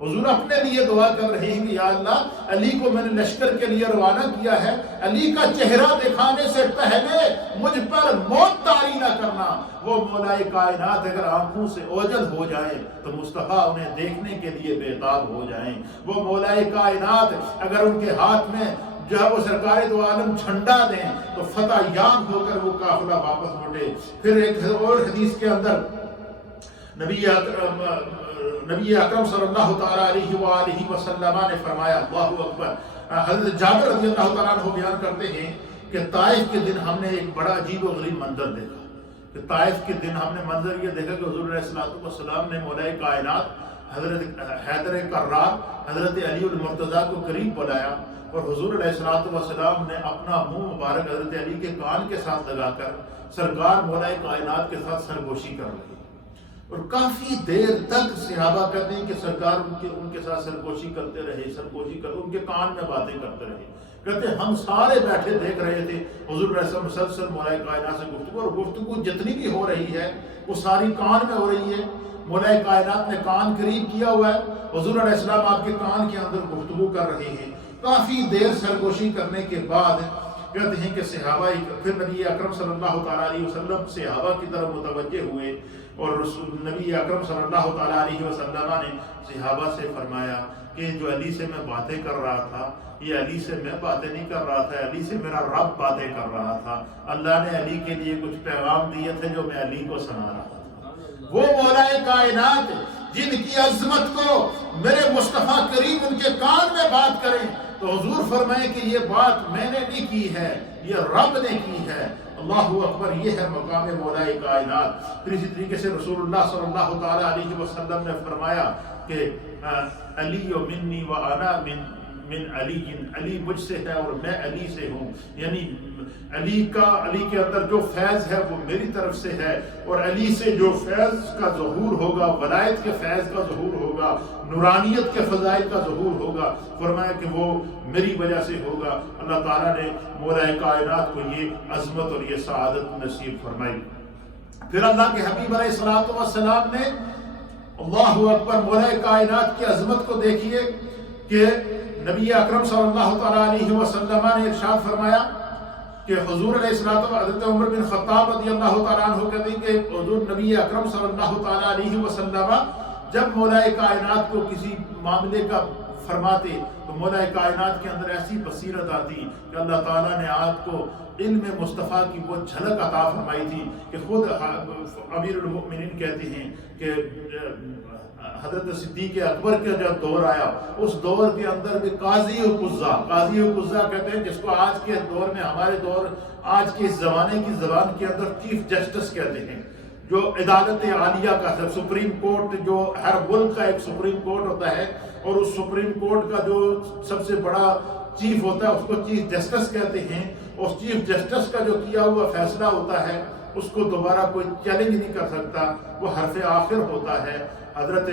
حضور اپنے لیے دعا کر رہے ہیں کہ یا اللہ، علی کو میں نے لشکر کے لیے روانہ کیا ہے، علی کا چہرہ دکھانے سے پہلے مجھ پر موت طاری نہ کرنا۔ وہ مولا کائنات اگر آنکھوں سے اوجل ہو جائیں تو مصطفیٰ انہیں دیکھنے کے لیے بےتاب ہو جائیں۔ وہ مولا کائنات اگر ان کے ہاتھ میں جب وہ سرکار دو عالم جھنڈا دیں تو فتح یاب ہو کر وہ قافلہ واپس لوٹے۔ پھر ایک اور حدیث کے اندر نبی اکرم صلی اللہ تعالیٰ علیہ وآلہ وسلم نے فرمایا، اللہ اکبر، حضرت جابر رضی اللہ تعالیٰ عنہ بیان کرتے ہیں کہ طائف کے دن ہم نے ایک بڑا عجیب و غریب منظر دیکھا۔ کہ طائف کے دن ہم نے منظر یہ دیکھا کہ حضور علیہ السلام نے مولا کائنات حضرت حیدر کرار حضرت علی المرتضیٰ کو قریب بلایا، اور حضور علیہ السلام نے اپنا منہ مبارک حضرت علی کے کان کے ساتھ لگا کر سرکار مولا کائنات کے ساتھ سرگوشی کر رہی، اور کافی دیر تک صحابہ کہتے ہیں کہ سرکار ان کے ساتھ سرگوشی کرتے رہے، ان کے کان میں باتیں کرتے رہے۔ کہتے ہیں ہم سارے بیٹھے دیکھ رہے تھے حضور علیہ السلام مسلسل مولا کائنات سے گفتگو، اور گفتگو جتنی بھی ہو رہی ہے وہ ساری کان میں ہو رہی ہے۔ مولا کائنات نے کان قریب کیا ہوا ہے، حضور علیہ السلام آپ کے کان کے اندر گفتگو کر رہے ہیں۔ کافی دیر سرگوشی کرنے کے بعد کہتے ہیں کہ صحابہ پھر نبی اکرم صلی اللہ تعالیٰ علیہ وسلم صحابہ کی طرف متوجہ ہوئے، اور نبی اکرم صلی اللہ تعالیٰ علیہ وسلم نے صحابہ سے فرمایا کہ جو علی سے میں باتیں کر رہا تھا، یہ علی سے میں باتیں نہیں کر رہا تھا، علی سے میرا رب باتیں کر رہا تھا۔ اللہ نے علی کے لیے کچھ پیغام دیے تھے جو میں علی کو سنا رہا تھا۔ وہ مولا کائنات جن کی عظمت کو میرے مصطفیٰ کریم ان کے کان میں بات کریں تو حضور فرمائے کہ یہ بات میں نے نہیں کی ہے، یہ رب نے کی ہے۔ اللہ اکبر، یہ ہے مقام مولا کائنات۔ پھر اسی طریقے سے رسول اللہ صلی اللہ تعالیٰ علیہ وسلم نے فرمایا کہ علی منی و انا من علی، علی مجھ سے ہے اور میں علی سے ہوں، یعنی علی کے اندر جو فیض ہے وہ میری طرف سے ہے، اور علی سے جو فیض کا ظہور ہوگا، ولایت کے فیض کا ظہور ہوگا، نورانیت کے فضائل کا ظہور ہوگا، فرمایا کہ وہ میری وجہ سے ہوگا۔ اللہ تعالیٰ نے مولا کائنات کو یہ عظمت اور یہ سعادت نصیب فرمائی۔ پھر اللہ کے حبیب علیہ الصلوۃ والسلام نے، اللہ اکبر، مولا کائنات کی عظمت کو دیکھیے کہ نبی اکرم صلی اللہ تعالیٰ علیہ وسلم نے ارشاد فرمایا کہ حضور علیہ السلام، حضرت عمر بن خطاب رضی اللہ تعالیٰ عنہ کہتے ہیں کہ حضور نبی اکرم صلی اللہ تعالیٰ علیہ وسلم جب مولا کائنات کو کسی معاملے کا فرماتے تو مولا کائنات کے اندر ایسی بصیرت آتی کہ اللہ تعالیٰ نے آپ کو علم مصطفیٰ کی وہ جھلک عطا فرمائی تھی کہ خود امیر المؤمنین کہتے ہیں کہ حضرت صدیق اکبر کا جب دور آیا اس دور کے اندر بھی قاضی و قضا کہتے ہیں، جس کو آج کے دور میں ہمارے دور آج کے اس زمانے کی زبان کے اندر چیف جسٹس کہتے ہیں، جو عدالت عالیہ کا سپریم کورٹ، جو ہر ملک کا ایک سپریم کورٹ ہوتا ہے، اور اس سپریم کورٹ کا جو سب سے بڑا چیف ہوتا ہے اس کو چیف جسٹس کہتے ہیں۔ اس چیف جسٹس کا جو کیا ہوا فیصلہ ہوتا ہے اس کو دوبارہ کوئی چیلنج نہیں کر سکتا، وہ حرف آخر ہوتا ہے۔ حضرت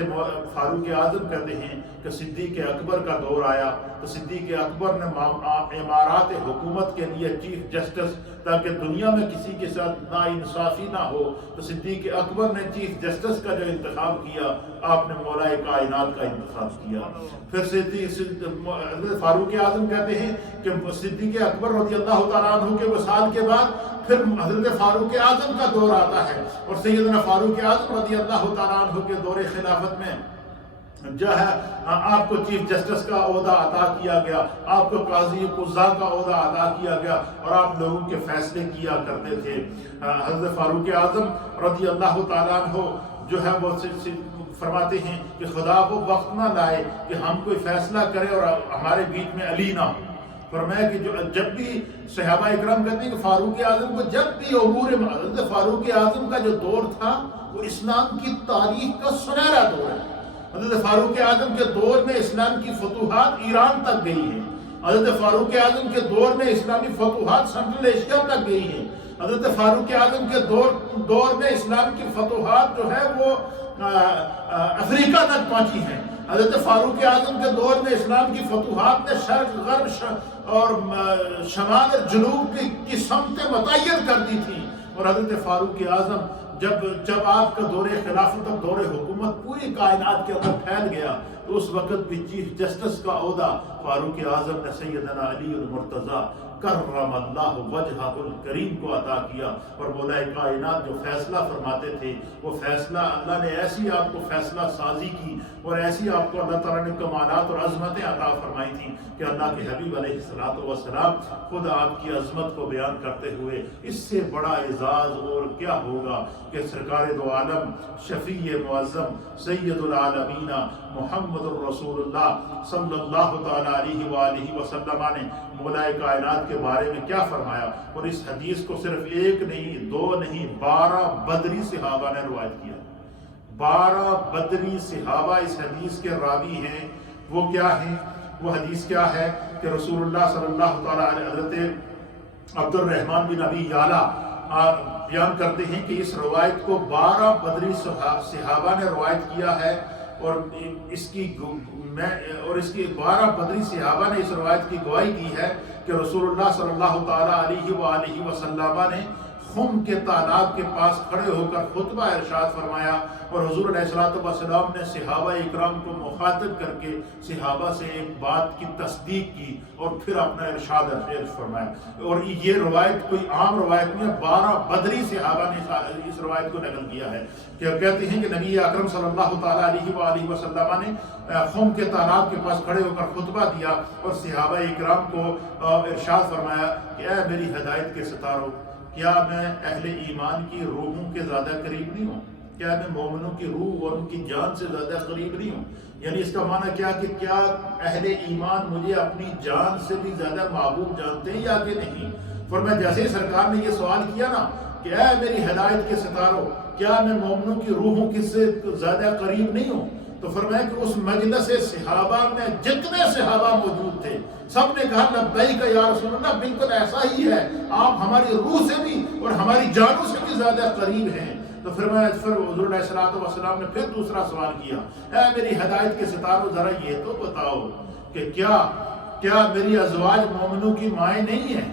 فاروق اعظم کہتے ہیں کہ صدیق اکبر کا دور آیا تو صدیق اکبر نے امارات حکومت کے لیے چیف جسٹس، تاکہ دنیا میں کسی کے ساتھ نا انصافی نہ ہو، تو صدیق اکبر نے چیف جسٹس کا جو انتخاب کیا آپ نے مولا کائنات کا انتخاب کیا۔ پھر حضرت فاروق اعظم کہتے ہیں کہ صدیق اکبر رضی اللہ تعالیٰ عنہ کے وصال کے بعد پھر حضرت فاروق اعظم کا دور آتا ہے، اور سیدنا فاروق اعظم رضی اللہ تعالیٰ عنہ کے دور خلافت میں جو ہے آپ کو چیف جسٹس کا عہدہ عطا کیا گیا، آپ کو قاضی قضاء کا عہدہ عطا کیا گیا، اور آپ لوگوں کے فیصلے کیا کرتے تھے۔ حضرت فاروق اعظم رضی اللہ تعالیٰ عنہ جو ہے وہ فرماتے ہیں کہ خدا وہ وقت نہ لائے کہ ہم کوئی فیصلہ کریں اور ہمارے بیچ میں علی نہ ہو۔ فرمایا کہ جب بھی صحابہ اکرام کہتے ہیں کہ فاروق اعظم کو جب بھی امور حضرت فاروق اعظم کا جو دور تھا وہ اسلام کی تاریخ کا سنہرا دور ہے۔ حضرت فاروق اعظم کے دور میں اسلام کی فتوحات ایران تک گئی ہیں، حضرت فاروق اعظم کے دور میں اسلامی فتوحات سنٹرل ایشیا تک گئی ہیں، حضرت فاروق اعظم کے دور میں اسلام کی فتوحات جو ہے وہ افریقہ تک پہنچی ہیں۔ حضرت فاروق اعظم کے دور میں اسلام کی فتوحات نے شرق غرب اور شمال اور جنوب کی سمتیں متعین کر دی تھیں، اور حضرت فاروق اعظم جب آپ کا دور خلافت اور دور حکومت پوری کائنات کے اندر پھیل گیا تو اس وقت بھی چیف جسٹس کا عہدہ فاروق اعظم نے سیدنا علی المرتضیٰ کرم اللہ وجہہ الکریم کو عطا کیا، اور مولا کائنات جو فیصلہ فرماتے تھے وہ فیصلہ اللہ نے ایسی آپ کو فیصلہ سازی کی اور ایسی آپ کو اللہ تعالیٰ نے کمالات اور عظمتیں عطا فرمائی تھیں کہ اللہ کے حبیب علیہ الصلوۃ والسلام خود آپ کی عظمت کو بیان کرتے ہوئے اس سے بڑا اعزاز اور کیا ہوگا کہ سرکار دو عالم شفیع معظم سید العالمین محمد الرسول اللہ صلی اللہ تعالیٰ علیہ وآلہ وسلم نے مولا کائنات کے بارے میں کیا فرمایا، اور اس حدیث کو صرف ایک نہیں، دو نہیں، 12 بدری صحابہ نے روایت کیا۔ 12 بدری صحابہ اس حدیث کے راوی ہیں۔ وہ کیا ہیں؟ وہ حدیث کیا ہے کہ رسول اللہ صلی اللہ تعالیٰ علیہ حضرت عبد الرحمن بن ابی یعلا بیان کرتے ہیں کہ اس روایت کو 12 بدری صحابہ نے روایت کیا ہے، اور اس کی 12 بدری صحابہ نے اس روایت کی گواہی کی ہے کہ رسول اللہ صلی اللہ تعالیٰ علیہ وآلہ وسلم نے خم کے تالاب کے پاس کھڑے ہو کر خطبہ ارشاد فرمایا، اور حضور علیہ السلام نے صحابہ اکرام کو مخاطب کر کے صحابہ سے ایک بات کی تصدیق کی اور پھر اپنا ارشاد فرمایا۔ اور یہ روایت کوئی عام روایت نہیں ہے، 12 بدری صحابہ نے اس روایت کو نقل کیا ہے کہ کہتے ہیں کہ نبی اکرم صلی اللہ تعالیٰ علیہ وآلہ وسلم نے خم کے تالاب کے پاس کھڑے ہو کر خطبہ دیا اور صحابہ اکرام کو ارشاد فرمایا کہ اے میری ہدایت کے ستاروں، کیا میں اہل ایمان کی روحوں کے زیادہ قریب نہیں ہوں؟ کیا میں مومنوں کی روح اور ان کی جان سے زیادہ قریب نہیں ہوں؟ یعنی اس کا معنی کیا کہ کیا اہل ایمان مجھے اپنی جان سے بھی زیادہ محبوب جانتے ہیں یا کہ نہیں؟ فرمایا جیسے ہی سرکار نے یہ سوال کیا نا کہ اے میری ہدایت کے ستاروں، کیا میں مومنوں کی روحوں کی سے زیادہ قریب نہیں ہوں؟ تو فرمایا کہ اس مجلس صحابہ میں جتنے صحابہ موجود تھے سب نے کہا لبیک یا رسول اللہ، بالکل ایسا ہی ہے، آپ ہماری روح سے بھی اور ہماری جانوں سے بھی زیادہ قریب ہیں۔ تو پھر حضور علیہ السلام نے پھر دوسرا سوال کیا، اے میری ہدایت کے ستاروں ذرا یہ تو بتاؤ کہ کیا میری ازواج مومنوں کی مائیں نہیں ہیں؟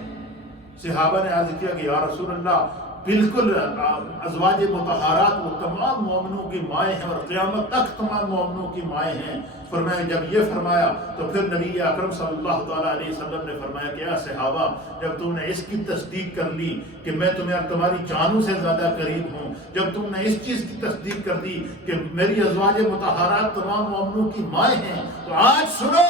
صحابہ نے عرض کیا کہ یا رسول اللہ بالکل، ازواج مطہرات وہ تمام مومنوں کی مائیں ہیں اور قیامت تک تمام مومنوں کی مائیں ہیں۔ فرمایا جب یہ فرمایا تو پھر نبی اکرم صلی اللہ تعالیٰ علیہ وسلم نے فرمایا کہ اے صحابہ، جب تم نے اس کی تصدیق کر لی کہ میں تمہاری جانوں سے زیادہ قریب ہوں، جب تم نے اس چیز کی تصدیق کر دی کہ میری ازواج مطہرات تمام مومنوں کی مائیں ہیں، تو آج سنو،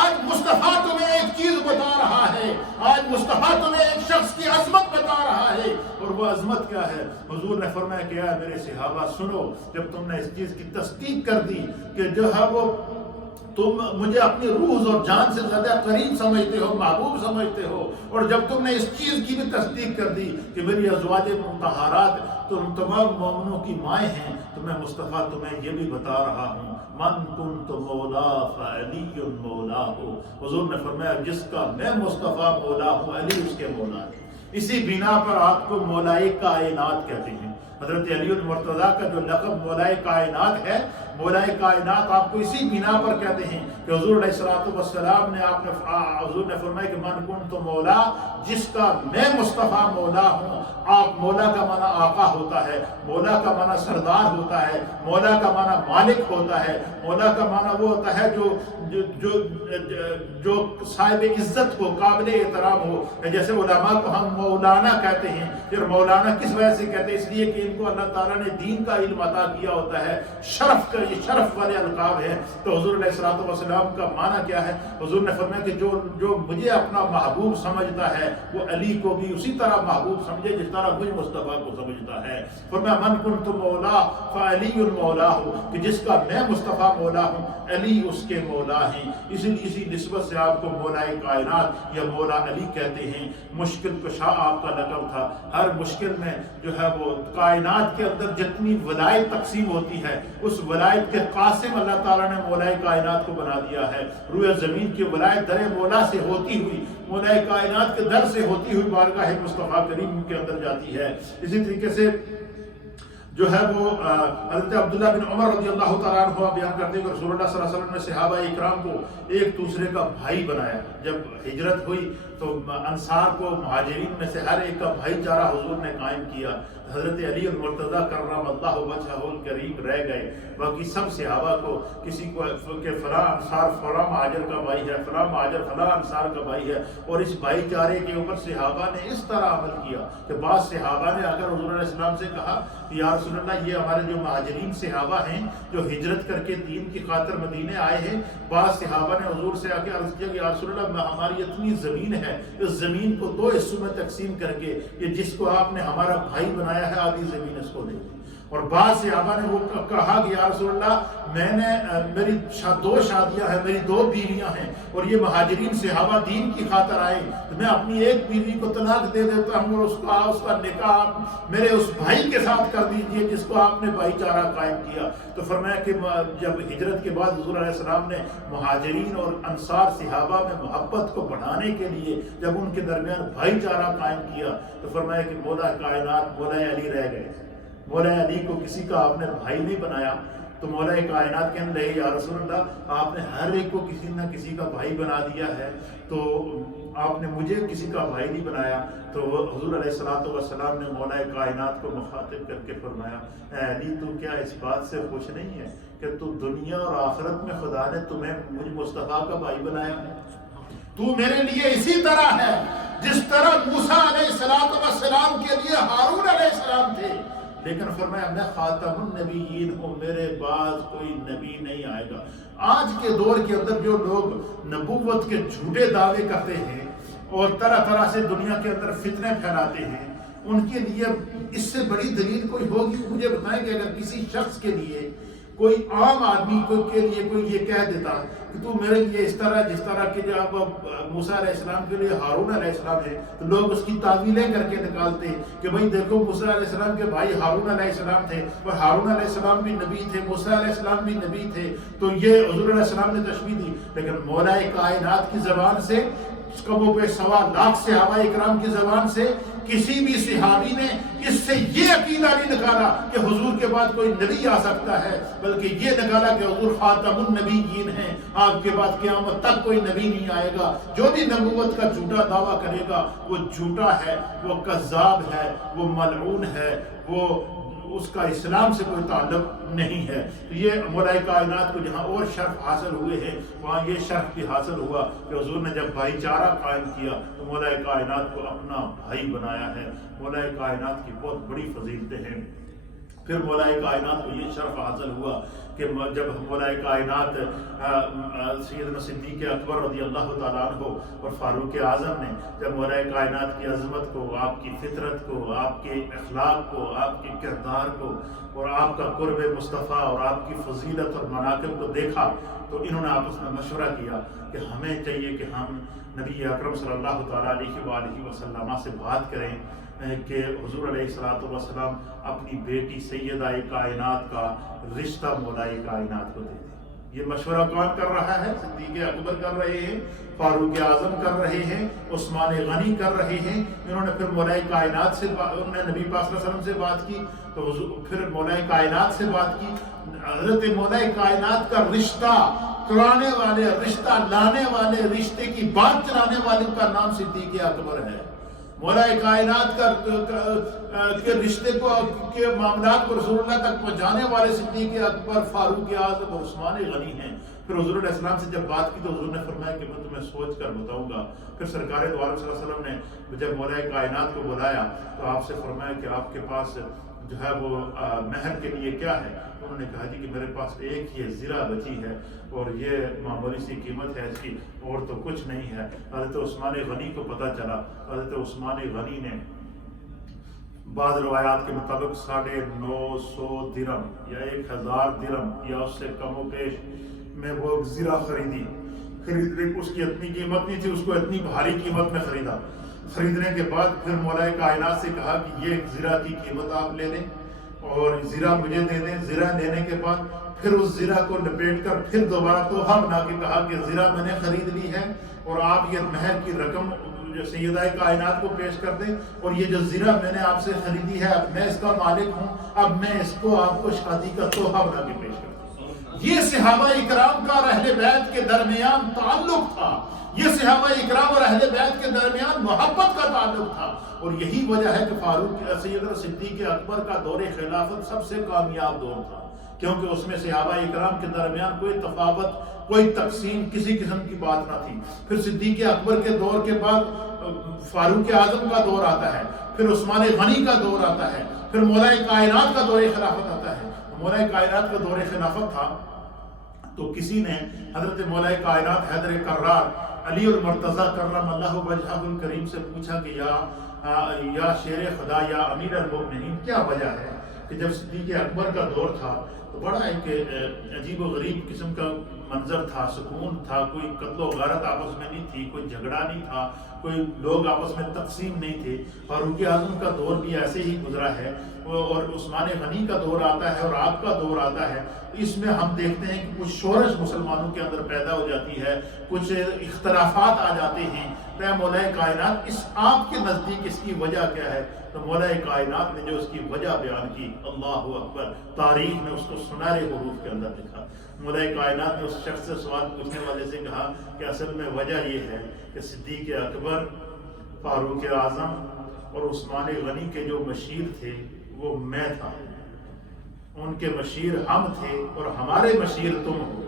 آج مصطفیٰ تمہیں ایک چیز بتا رہا ہے، آج مصطفیٰ تمہیں ایک شخص کی عظمت بتا رہا ہے، اور وہ عظمت کیا ہے؟ حضور نے فرمایا کہ اے میرے صحابہ سنو، جب تم نے اس چیز کی تصدیق کر دی کہ جو ہے وہ تم مجھے اپنی روح اور جان سے زیادہ قریب سمجھتے ہو، محبوب سمجھتے ہو، اور جب تم نے اس چیز کی بھی تصدیق کر دی کہ میری ازواج مطہرات تم تمام مومنوں کی مائیں ہیں، تو میں مصطفیٰ تمہیں یہ بھی بتا رہا ہوں، من کنت مولا فعلی مولا ہو۔ حضور نے فرمایا جس کا میں مصطفیٰ مولا ہوں، علی اس کے مولا ہے۔ اسی بنا پر آپ کو مولائے کائنات کہتے ہیں۔ حضرت علی المرتضیٰ کا جو لقب مولائے کائنات ہے مولائے کائنات آپ کو اسی بنا پر کہتے ہیں کہ حضور علیہ الصلوۃ والسلام نے حضور نے فرمایا کہ من کنت مولا، جس کا میں مصطفیٰ مولا ہوں۔ آپ مولا کا معنی آقا ہوتا ہے، مولا کا معنی سردار ہوتا ہے، مولا کا معنی مالک ہوتا ہے، مولا کا معنی وہ ہوتا ہے جو صاحب عزت ہو، قابل احترام ہو۔ جیسے علماء کو ہم مولانا کہتے ہیں، پھر مولانا کس وجہ سے کہتے ہیں؟ اس لیے کہ ان کو اللہ تعالیٰ نے دین کا علم عطا کیا ہوتا ہے، شرف کا، یہ شرف والے القاب ہے۔ تو حضور علیہ الصلوۃ والسلام کا معنی کیا ہے؟ حضور نے فرمایا کہ جو مجھے اپنا محبوب سمجھتا ہے وہ علی کو بھی اسی طرح محبوب سمجھے جس طرح مجھ مصطفیٰ کو سمجھتا ہے۔ فرمایا من کنت مولا فعلی المولا ہو، کہ جس کا میں مصطفیٰ مولا ہوں، علی اس کے مولا ہیں۔ اسی نسبت سے آپ کو مولائے کائنات یا مولا علی کہتے ہیں۔ مشکل کشا آپ کا لقب تھا۔ ہر مشکل میں جو ہے وہ کائنات کے اندر جتنی ولایت تقسیم ہوتی ہے، اس ولایت کے قاسم اللہ تعالیٰ نے مولائے کائنات کو بنا دیا ہے۔ روئے زمین کی ولایت در مولا سے ہوتی ہوئی مولائے کائنات کے در سے ہوتی ہوئی بارگاہ مصطفیٰ کریم کے اندر جاتی ہے۔ اسی طریقے سے جو ہے وہ حضرت عبداللہ بن عمر رضی اللہ تعالیٰ عنہ بیان کرتے ہیں کہ رسول اللہ صلی اللہ علیہ وسلم نے صحابہ اکرام کو ایک دوسرے کا بھائی بنایا۔ جب ہجرت ہوئی تو انصار کو مہاجرین میں سے ہر ایک کا بھائی چارہ حضور نے قائم کیا۔ حضرت علی المرتضیٰ کرم اللہ وجہہ الکریم رہ گئے، باقی سب صحابہ کو کسی کو کہ فلاں انصار فلاں مہاجر کا بھائی ہے، فلاں مہاجر فلاں انصار کا بھائی ہے۔ اور اس بھائی چارے کے اوپر صحابہ نے اس طرح عمل کیا کہ بعض صحابہ نے اگر حضور علیہ السلام سے کہا کہ یا رسول اللہ یہ ہمارے جو مہاجرین صحابہ ہیں جو ہجرت کر کے دین کی خاطر مدینے آئے ہیں، بعض صحابہ نے حضور سے آ کے عرض کیا کہ یا رسول اللہ ہماری اتنی زمین ہے، اس زمین کو 2 حصوں میں تقسیم کر کے یہ جس کو آپ نے ہمارا بھائی بنایا ہے آدھی زمین اس کو دے دی۔ اور بعض صحابہ نے وہ کہا کہ یا رسول اللہ میری 2 شادیاں ہیں، میری 2 بیویاں ہیں، اور یہ مہاجرین صحابہ دین کی خاطر آئے تو میں اپنی ایک بیوی کو طلاق دے دیتا ہوں اور اس کا نکاح آپ میرے اس بھائی کے ساتھ کر دیجئے جس کو آپ نے بھائی چارہ قائم کیا۔ تو فرمایا کہ جب ہجرت کے بعد حضور علیہ السلام نے مہاجرین اور انصار صحابہ میں محبت کو بڑھانے کے لیے جب ان کے درمیان بھائی چارہ قائم کیا تو فرمایا کہ مولا کائنات مولا علی رہ گئے۔ مولا علی کو کسی کا آپ نے بھائی نہیں بنایا تو مولا کائنات کہنے لگے یا رسول اللہ آپ نے ہر ایک کو کسی نہ کسی کا بھائی بنا دیا ہے، تو آپ نے مجھے کسی کا بھائی نہیں بنایا۔ تو حضور علیہ الصلوۃ والسلام نے مولا کائنات کو مخاطب کر کے فرمایا اے علی تو کیا اس بات سے خوش نہیں ہے کہ تو دنیا اور آخرت میں خدا نے تمہیں مجھ مصطفیٰ کا بھائی بنایا ہے؟ تو میرے لیے اسی طرح ہے جس طرح موسیٰ علیہ السلام کے لیے ہارون علیہ السلام تھے، لیکن فرمایا میں خاتم النبیین ہوں، میرے بعد کوئی نبی نہیں آئے گا۔ آج کے دور کے اندر جو لوگ نبوت کے جھوٹے دعوے کرتے ہیں اور طرح طرح سے دنیا کے اندر فتنے پھیلاتے ہیں، ان کے لیے اس سے بڑی دلیل کوئی ہوگی؟ مجھے بتائیں کہ اگر کسی شخص کے لیے کوئی عام آدمی کے لیے کوئی یہ کہہ دیتا کہ تو میرے لیے اس طرح جس طرح کہ جب موسیٰ علیہ السلام کے لیے ہارون علیہ السلام ہے، تو لوگ اس کی تعویلیں کر کے نکالتے کہ بھئی دیکھو موسیٰ علیہ السلام کے بھائی ہارون علیہ السلام تھے اور ہارون علیہ السلام بھی نبی تھے، موسیٰ علیہ السلام بھی نبی تھے، تو یہ حضور علیہ السلام نے تشبیہ دی۔ لیکن مولا کائنات کی زبان سے کم و بیش 1.25 لاکھ صحابہ اکرام کی زبان سے کسی بھی صحابی نے اس سے یہ عقیدہ نہیں نکالا کہ حضور کے بعد کوئی نبی آ سکتا ہے، بلکہ یہ نکالا کہ حضور خاتم النبیین ہیں، آپ کے بعد قیامت تک کوئی نبی نہیں آئے گا۔ جو بھی نبوت کا جھوٹا دعویٰ کرے گا وہ جھوٹا ہے، وہ کذاب ہے، وہ ملعون ہے، وہ اس کا اسلام سے کوئی تعلق نہیں ہے۔ تو یہ مولا کائنات کو جہاں اور شرف حاصل ہوئے ہیں وہاں یہ شرف بھی حاصل ہوا کہ حضور نے جب بھائی چارہ قائم کیا تو مولا کائنات کو اپنا بھائی بنایا ہے۔ مولا کائنات کی بہت بڑی فضیلتیں ہیں۔ پھر مولا کائنات کو یہ شرف حاصل ہوا کہ جب مولا کائنات سیدنا صدیق اکبر رضی اللہ تعالیٰ عنہ اور فاروق اعظم نے جب مولا کائنات کی عظمت کو، آپ کی فطرت کو، آپ کے اخلاق کو، آپ کے کردار کو اور آپ کا قرب مصطفیٰ اور آپ کی فضیلت اور مناقب کو دیکھا تو انہوں نے آپس میں مشورہ کیا کہ ہمیں چاہیے کہ ہم نبی اکرم صلی اللہ تعالیٰ علیہ وآلہ وسلم سے بات کریں کہ حضور علیہ السلام اپنی بیٹی سیدہ کائنات کا رشتہ مولا کائنات کو دے دیں۔ یہ مشورہ کون کر رہا ہے؟ صدیق اکبر کر رہے ہیں، فاروق اعظم کر رہے ہیں، عثمان غنی کر رہے ہیں۔ انہوں نے پھر مولا کائنات سے انہوں نے نبی پاک صلی اللہ علیہ وسلم سے بات کی، تو پھر مولا کائنات سے بات کی۔ حضرت مولا کائنات کا رشتہ کرانے والے، رشتہ لانے والے، رشتے کی بات چلانے والوں کا نام صدیق اکبر ہے۔ مولا کائنات کے رشتے کو کے معاملات کو رسول اللہ تک پہنچانے والے صدیق اکبر، فاروق اعظم اور عثمان غنی ہیں۔ پھر حضور علیہ السلام سے جب بات کی تو حضور نے فرمایا کہ میں تمہیں سوچ کر بتاؤں گا۔ پھر سرکار دو عالم صلی اللہ علیہ وسلم نے جب مولا کائنات کو بلایا تو آپ سے فرمایا کہ آپ کے پاس جو ہے وہ مہر کے لیے کیا ہے؟ انہوں نے کہا جی کہ میرے پاس ایک ہی زرہ بچی ہے اور یہ معمولی سی قیمت ہے اس کی، اور تو کچھ نہیں ہے۔ حضرت عثمان غنی کو پتہ چلا، حضرت عثمان غنی نے بعض روایات کے مطابق 950 درہم یا 1000 درہم یا اس سے کم و بیش میں وہ زرہ خریدی۔ اس کی اتنی قیمت نہیں تھی، اس کو اتنی بھاری قیمت میں خریدا۔ خریدنے کے بعد پھر مولا کائنات سے کہا کہ یہ زرہ کی قیمت آپ لے لیں اور زرہ مجھے دے دیں۔ زرہ لینے کے بعد پھر اس زرہ کو لپیٹ کر پھر دوبارہ تحفہ بنا کے کہا کہ زرہ میں نے خرید لی ہے اور آپ یہ مہر کی رقم جو سیدہ کائنات کو پیش کر دیں، اور یہ جو زرہ میں نے آپ سے خریدی ہے اب میں اس کا مالک ہوں، اب میں اس کو آپ کو شادی کا تحفہ بنا کے پیش کرتا ہوں۔ یہ صحابہ اکرام کا اور اہل بیت کے درمیان تعلق تھا، یہ صحابہ اکرام اور اہل بیت کے درمیان محبت کا تعلق تھا، اور یہی وجہ ہے کہ فاروق سیدنا صدیق اکبر کا دور خلافت سب سے کامیاب دور تھا، کیونکہ اس میں صحابہ اکرام کے درمیان کوئی تفاوت، کوئی تقسیم، کسی قسم کی بات نہ تھی۔ پھر صدیق اکبر کے دور کے بعد فاروق اعظم کا دور آتا ہے، پھر عثمان غنی کا دور آتا ہے، پھر مولا کائنات کا دور خلافت آتا ہے۔ مولا کائنات کا دور خلافت تھا تو کسی نے حضرت مولا کائنات حیدر کرار علی المرتضی کرم اللہ وجہہ الکریم سے پوچھا کہ یا شیر خدا یا امیر المؤمنین، کیا وجہ ہے کہ جب صدیق اکبر کا دور تھا تو بڑا ایک عجیب و غریب قسم کا منظر تھا، سکون تھا، کوئی قتل و غارت آپس میں نہیں تھی، کوئی جھگڑا نہیں تھا، کوئی لوگ آپس میں تقسیم نہیں تھے۔ فاروق اعظم کا دور بھی ایسے ہی گزرا ہے اور عثمان غنی کا دور آتا ہے اور آپ کا دور آتا ہے۔ اس میں ہم دیکھتے ہیں کہ کچھ شورش مسلمانوں کے اندر پیدا ہو جاتی ہے، کچھ اختلافات آ جاتے ہیں۔ اے مولا کائنات، اس آپ کے نزدیک اس کی وجہ کیا ہے؟ تو مولا کائنات نے جو اس کی وجہ بیان کی، اللہ اکبر، تاریخ نے اس کو سنہرے حروف کے اندر لکھا۔ مولا کائنات نے اس شخص سے سوال پوچھنے والے سے کہا کہ اصل میں وجہ یہ ہے کہ صدیق اکبر، فاروق اعظم اور عثمان غنی کے جو مشیر تھے وہ میں تھا، ان کے مشیر ہم تھے اور ہمارے مشیر تم ہو۔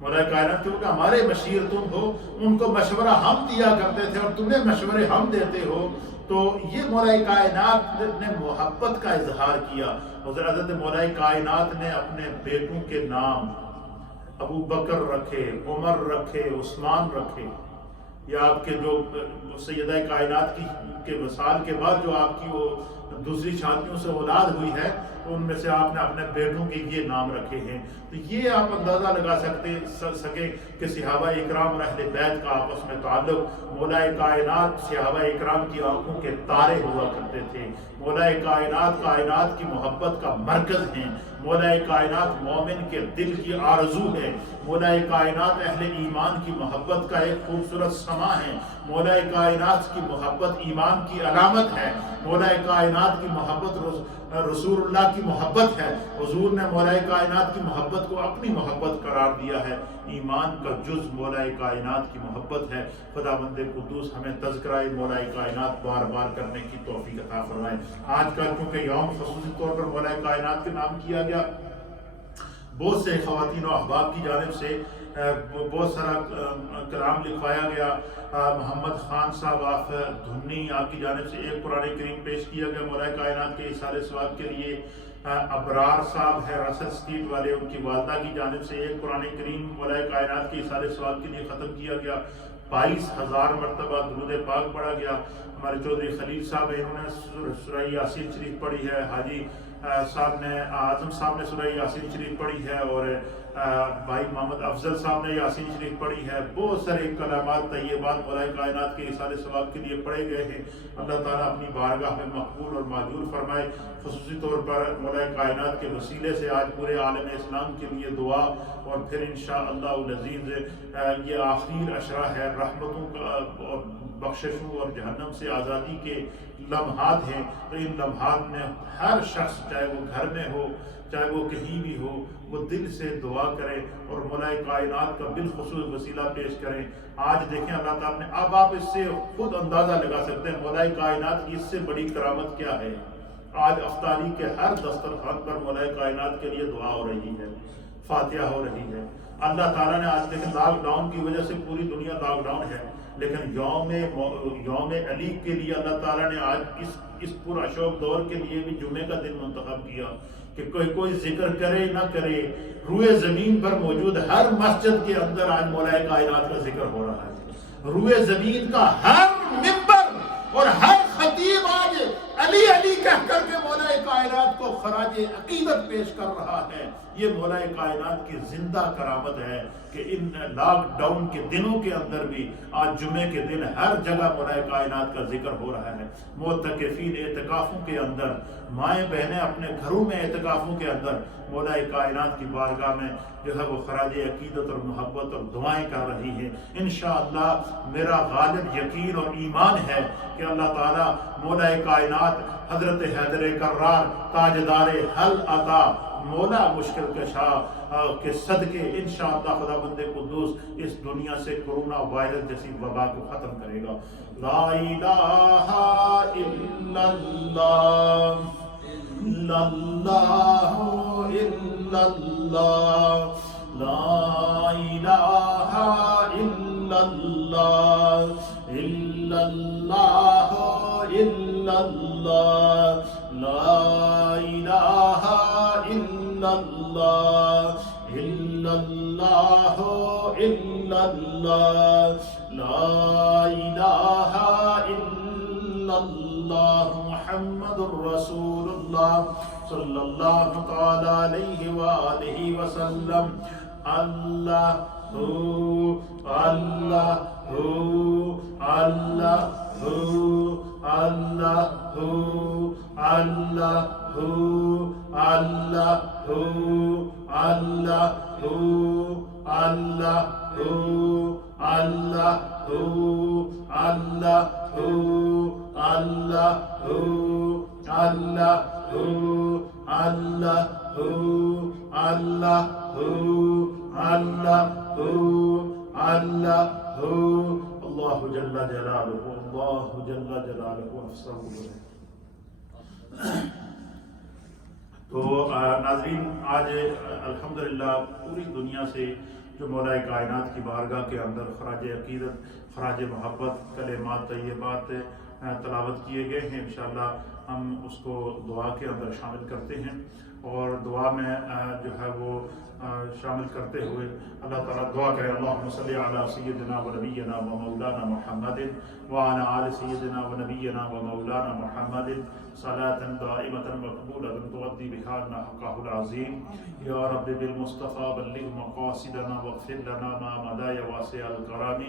مولا کائنات کیونکہ ہمارے مشیر تم ہو، ان کو مشورہ ہم دیا کرتے تھے اور تمہیں مشورے ہم دیتے ہو۔ تو یہ مولا کائنات نے محبت کا اظہار کیا۔ حضرت مولا کائنات نے اپنے بیٹوں کے نام ابو بکر رکھے، عمر رکھے، عثمان رکھے، یا آپ کے جو سیدہ کائنات کے وصال کے بعد جو آپ کی وہ دوسری شادیوں سے اولاد ہوئی ہے ان میں سے آپ نے اپنے بیٹوں کے یہ نام رکھے ہیں۔ تو یہ آپ اندازہ لگا سکیں کہ صحابہ اکرام اور اہل بیت کا آپس میں تعلق۔ مولا کائنات صحابہ اکرام کی آنکھوں کے تارے ہوا کرتے تھے۔ مولا کائنات کی محبت کا مرکز ہیں۔ مولا کائنات مومن کے دل کی آرزو ہے۔ مولا کائنات اہل ایمان کی محبت کا ایک خوبصورت سما ہے۔ مولا کائنات کی محبت ایمان کی علامت ہے۔ مولا کائنات کی محبت رسول اللہ کی محبت ہے۔ حضور نے مولا کائنات کی محبت کو اپنی محبت قرار دیا ہے۔ ایمان کا جز مولا کائنات کی محبت ہے۔ خداوند قدوس ہمیں تذکرہ مولا کائنات بار بار کرنے کی توفیق عطا فرمائے۔ آج کا کیونکہ یوم خصوصی طور پر مولا کائنات کے نام کیا گیا، بہت سے خواتین و احباب کی جانب سے بہت سارا کلام لکھوایا گیا۔ محمد خان صاحب آپ دھنی، آپ کی جانب سے ایک قرآن کریم پیش کیا گیا مولا کائنات کے اثار ثواب کے لیے۔ ابرار صاحب ہے رسل اسٹریٹ والے، ان کی والدہ کی جانب سے ایک قرآن کریم مولا کائنات کے اثار ثواب کے لیے ختم کیا گیا۔ 22,000 مرتبہ درود پاک پڑھا گیا۔ ہمارے چودھری خلیل صاحب ہیں، انہوں نے سورہ یاسین شریف پڑھی ہے۔ حاجی صاحب نے، اعظم صاحب نے سورہ یاسین شریف پڑھی ہے، اور بھائی محمد افضل صاحب نے یاسین شریف پڑھی ہے، بہت سارے کلمات طیبات مولا کائنات کے اصال ثواب کے لیے پڑھے گئے ہیں۔ اللہ تعالیٰ اپنی بارگاہ میں مقبول اور معجور فرمائے۔ خصوصی طور پر مولا کائنات کے وسیلے سے آج پورے عالم اسلام کے لیے دعا، اور پھر انشاءاللہ العزیز یہ آخری عشرہ ہے، رحمتوں کا اور بخششوں اور جہنم سے آزادی کے لمحات ہیں۔ تو ان لمحات میں ہر شخص، چاہے وہ گھر میں ہو چاہے وہ کہیں بھی ہو، وہ دل سے دعا کرے اور مولا کائنات کا بالخصوص وسیلہ پیش کریں۔ آج دیکھیں اللہ تعالیٰ نے، اب آپ اس سے خود اندازہ لگا سکتے ہیں مولا کائنات کی اس سے بڑی کرامت کیا ہے۔ آج افطاری کے ہر دسترخوان پر مولا کائنات کے لیے دعا ہو رہی ہے، فاتحہ ہو رہی ہے۔ اللہ تعالیٰ نے آج دیکھیں لاک ڈاؤن کی وجہ سے پوری دنیا لاک ڈاؤن ہے، لیکن یوم علی کے لیے اللہ تعالیٰ نے آج اس پر اشوک دور کے لیے بھی جمعے کا دن منتخب کیا کہ کوئی ذکر کرے نہ کرے، روئے زمین پر موجود ہر مسجد کے اندر آج مولا کائنات کا ذکر ہو رہا ہے۔ روئے زمین کا ہر منبر اور ہر خطیب آج علی علی کہہ کر کے مولا کائنات کو خراج عقیدت پیش کر رہا ہے۔ یہ مولا کائنات کی زندہ کرامت ہے کہ ان لاک ڈاؤن کے دنوں کے اندر بھی آج جمعے کے دن ہر جگہ مولا کائنات کا ذکر ہو رہا ہے۔ معتکفین اعتکافوں کے اندر، مائیں بہنیں اپنے گھروں میں اعتکافوں کے اندر مولا کائنات کی بارگاہ میں جو ہے وہ خراج عقیدت اور محبت اور دعائیں کر رہی ہیں۔ انشاءاللہ میرا غالب یقین اور ایمان ہے کہ اللہ تعالیٰ مولا کائنات حضرت حیدر کرار تاجدار حل عطا مولا مشکل کشا کے صدقے انشاءاللہ خدا بند قدوس اس دنیا سے کرونا وائرس جیسی وبا کو ختم کرے گا۔ لا الہ الا اللہ، الا اللہ، الا اللہ، لا الہ الا اللہ، الا اللہ، الا اللہ، لا الہ الا اللہ، الا اللہ، الا اللہ، لا الہ الا اللہ، محمد رسول اللہ صلی اللہ تعالی علیہ وآلہ وسلم۔ اللہ اللہ اللہ اللہ اللہ اللہ اللہ اللہ اللہ اللہ جل جلالہ، اللہ جل جلالہ افسہ۔ تو ناظرین، آج الحمدللہ پوری دنیا سے جو مولا کائنات کی بارگاہ کے اندر خراج عقیدت، خراج محبت کلمات طیبات تلاوت کیے گئے ہیں، انشاءاللہ ہم اس کو دعا کے اندر شامل کرتے ہیں، اور دعا میں جو ہے وہ شامل کرتے ہوئے اللہ تعالیٰ دعا کرے۔ اللہم صلی علی سیدنا و نبینا و مولانا محمد وعلی آل سیدنا و نبینا و مولانا محمد صلاة دائمة مقبولة تؤدي بها حقه العظیم۔ یا رب بالمصطفى بلغ مقاصدنا واغفر لنا ما مضى يا واسع الکرم۔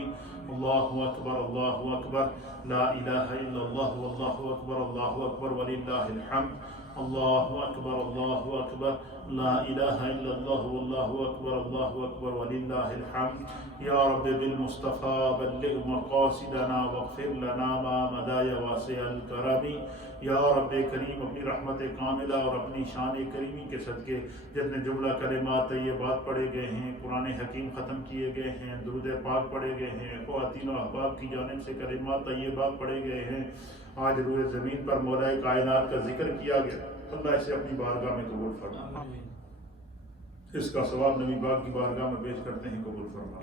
اللہ اکبر، اللہ اکبر، لا الہ الا اللہ، واللہ اکبر، اللہ اکبر وللہ الحمد۔ اللہ اکبر، اللہ اکبر، لا الہ الا اللہ، واللہ اکبر، اللہ اکبر وللہ الحمد۔ یا رب بالمصطفى بلغ مقاصدنا واغفر لنا ما مضى يا واسع الکرم۔ یا رب کریم اپنی رحمت کاملہ اور اپنی شان کریمی کے صدقے جتنے جملہ کلمات طیبات پڑھے گئے ہیں، قرآن حکیم ختم کیے گئے ہیں، درود پاک پڑھے گئے ہیں، خواتین و احباب کی جانب سے کلمات طیبات پڑھے گئے ہیں، آج روئے زمین پر مولا کائنات کا ذکر کیا گیا، اللہ اسے اپنی بارگاہ میں قبول فرما۔ اس کا ثواب نبی پاک کی بارگاہ میں پیش کرتے ہیں، قبول فرما۔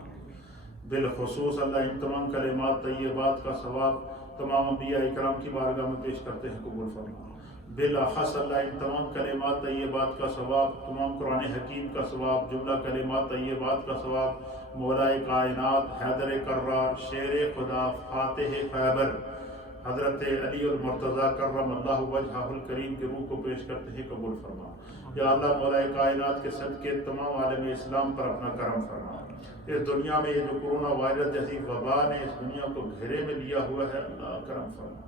بالخصوص اللہ ان تمام کلمات طیبات کا ثواب تمام انبیاء اکرام کی بارگاہ میں پیش کرتے ہیں، قبول فرما۔ بالاخص اللہ ان تمام کلمات طیبات کا ثواب، تمام قرآن حکیم کا ثواب، جملہ کلمات طیبات کا ثواب مولا کائنات حیدر کرار شیر خدا فاتح خیبر حضرت علی المرتضیٰ کرم اللہ وجہہ الکریم کی روح کو پیش کرتے ہیں، قبول فرما۔ یا اللہ مولا کائنات کے صدقے تمام عالم اسلام پر اپنا کرم فرما۔ اس دنیا میں یہ جو کرونا وائرس جیسی وبا نے اس دنیا کو گھیرے میں لیا ہوا ہے، اللہ کرم فرما۔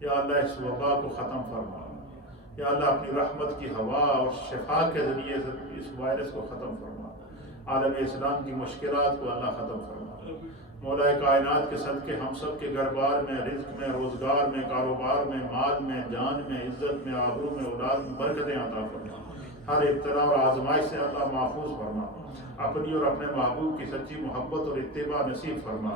یا اللہ اس وبا کو ختم فرما۔ یا اللہ اپنی رحمت کی ہوا اور شفا کے ذریعے سے اس وائرس کو ختم فرما۔ عالم اسلام کی مشکلات کو اللہ ختم فرما۔ مولا کائنات کے صدقے ہم سب کے گھر بار میں، رزق میں، روزگار میں، کاروبار میں، مال میں، جان میں، عزت میں، آبرو میں، اولاد میں برکتیں عطا فرما۔ ہر ابتلا اور آزمائش سے اللہ محفوظ فرما۔ اپنی اور اپنے محبوب کی سچی محبت اور اتباع نصیب فرما۔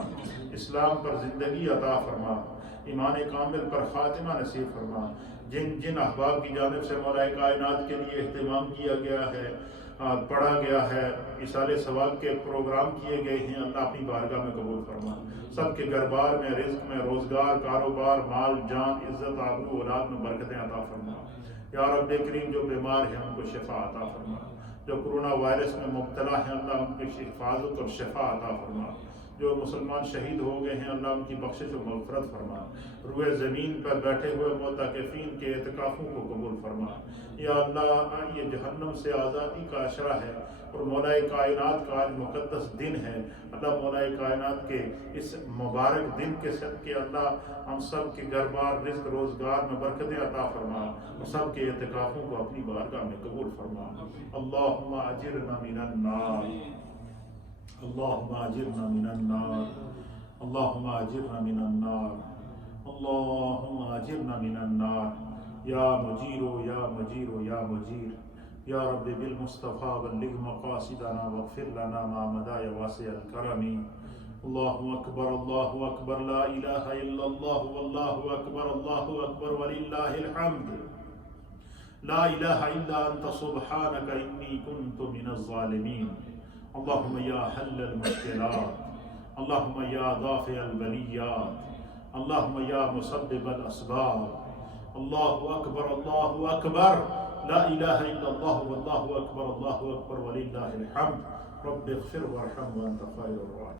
اسلام پر زندگی عطا فرما۔ ایمان کامل پر خاتمہ نصیب فرما۔ جن جن احباب کی جانب سے مولا کائنات کے لیے اہتمام کیا گیا ہے، پڑھا گیا ہے، اصال ثواب کے پروگرام کیے گئے ہیں، اللہ اپنی بارگاہ میں قبول فرما۔ سب کے گھر بار میں، رزق میں، روزگار، کاروبار، مال، جان، عزت، آبرو، اولاد میں برکتیں عطا فرما۔ یا رب کریم جو بیمار ہیں ان کو شفا عطا فرما۔ جو کرونا وائرس میں مبتلا ہیں اللہ ان کی حفاظت اور شفا عطا فرما۔ جو مسلمان شہید ہو گئے ہیں اللہ ان کی بخشش و مغفرت فرما۔ روئے زمین پر بیٹھے ہوئے معتکفین کے اعتکافوں کو قبول فرما۔ یا اللہ یہ جہنم سے آزادی کا اشرہ ہے اور مولا کائنات کا آج مقدس دن ہے، اللہ مولا کائنات کے اس مبارک دن کے صدقے اللہ ہم سب کے گھر بار، رزق، روزگار میں برکتیں عطا فرما اور سب کے اعتکافوں کو اپنی بارگاہ میں قبول فرما۔ اللہم اجرنا من النار، اللہم اجرنا من النار، اللہم اجرنا من النار، اللہم اجرنا من النار۔ یا مجیر یا مجیر یا مجیر، یا رب بالمصطفیٰ بلغ مقاصدنا واغفر لنا ما مدى یا واسع الکرم۔ اللہ اکبر، اللہ اکبر، لا الہ الا اللہ، واللہ اکبر، اللہ اکبر وللہ الحمد۔ لا الہ الا انت سبحانک انی کنت من الظالمین۔ اللہم یا حل المشکلات، اللہم یا دافع البلیات، اللہم یا مسبب الاسباب۔ اللہ اکبر، اللہ اکبر، لا الہ الا اللہ، واللہ اکبر، اللہ اکبر وللہ الحمد۔ رب اغفر وارحم وانت خیر الراحمین۔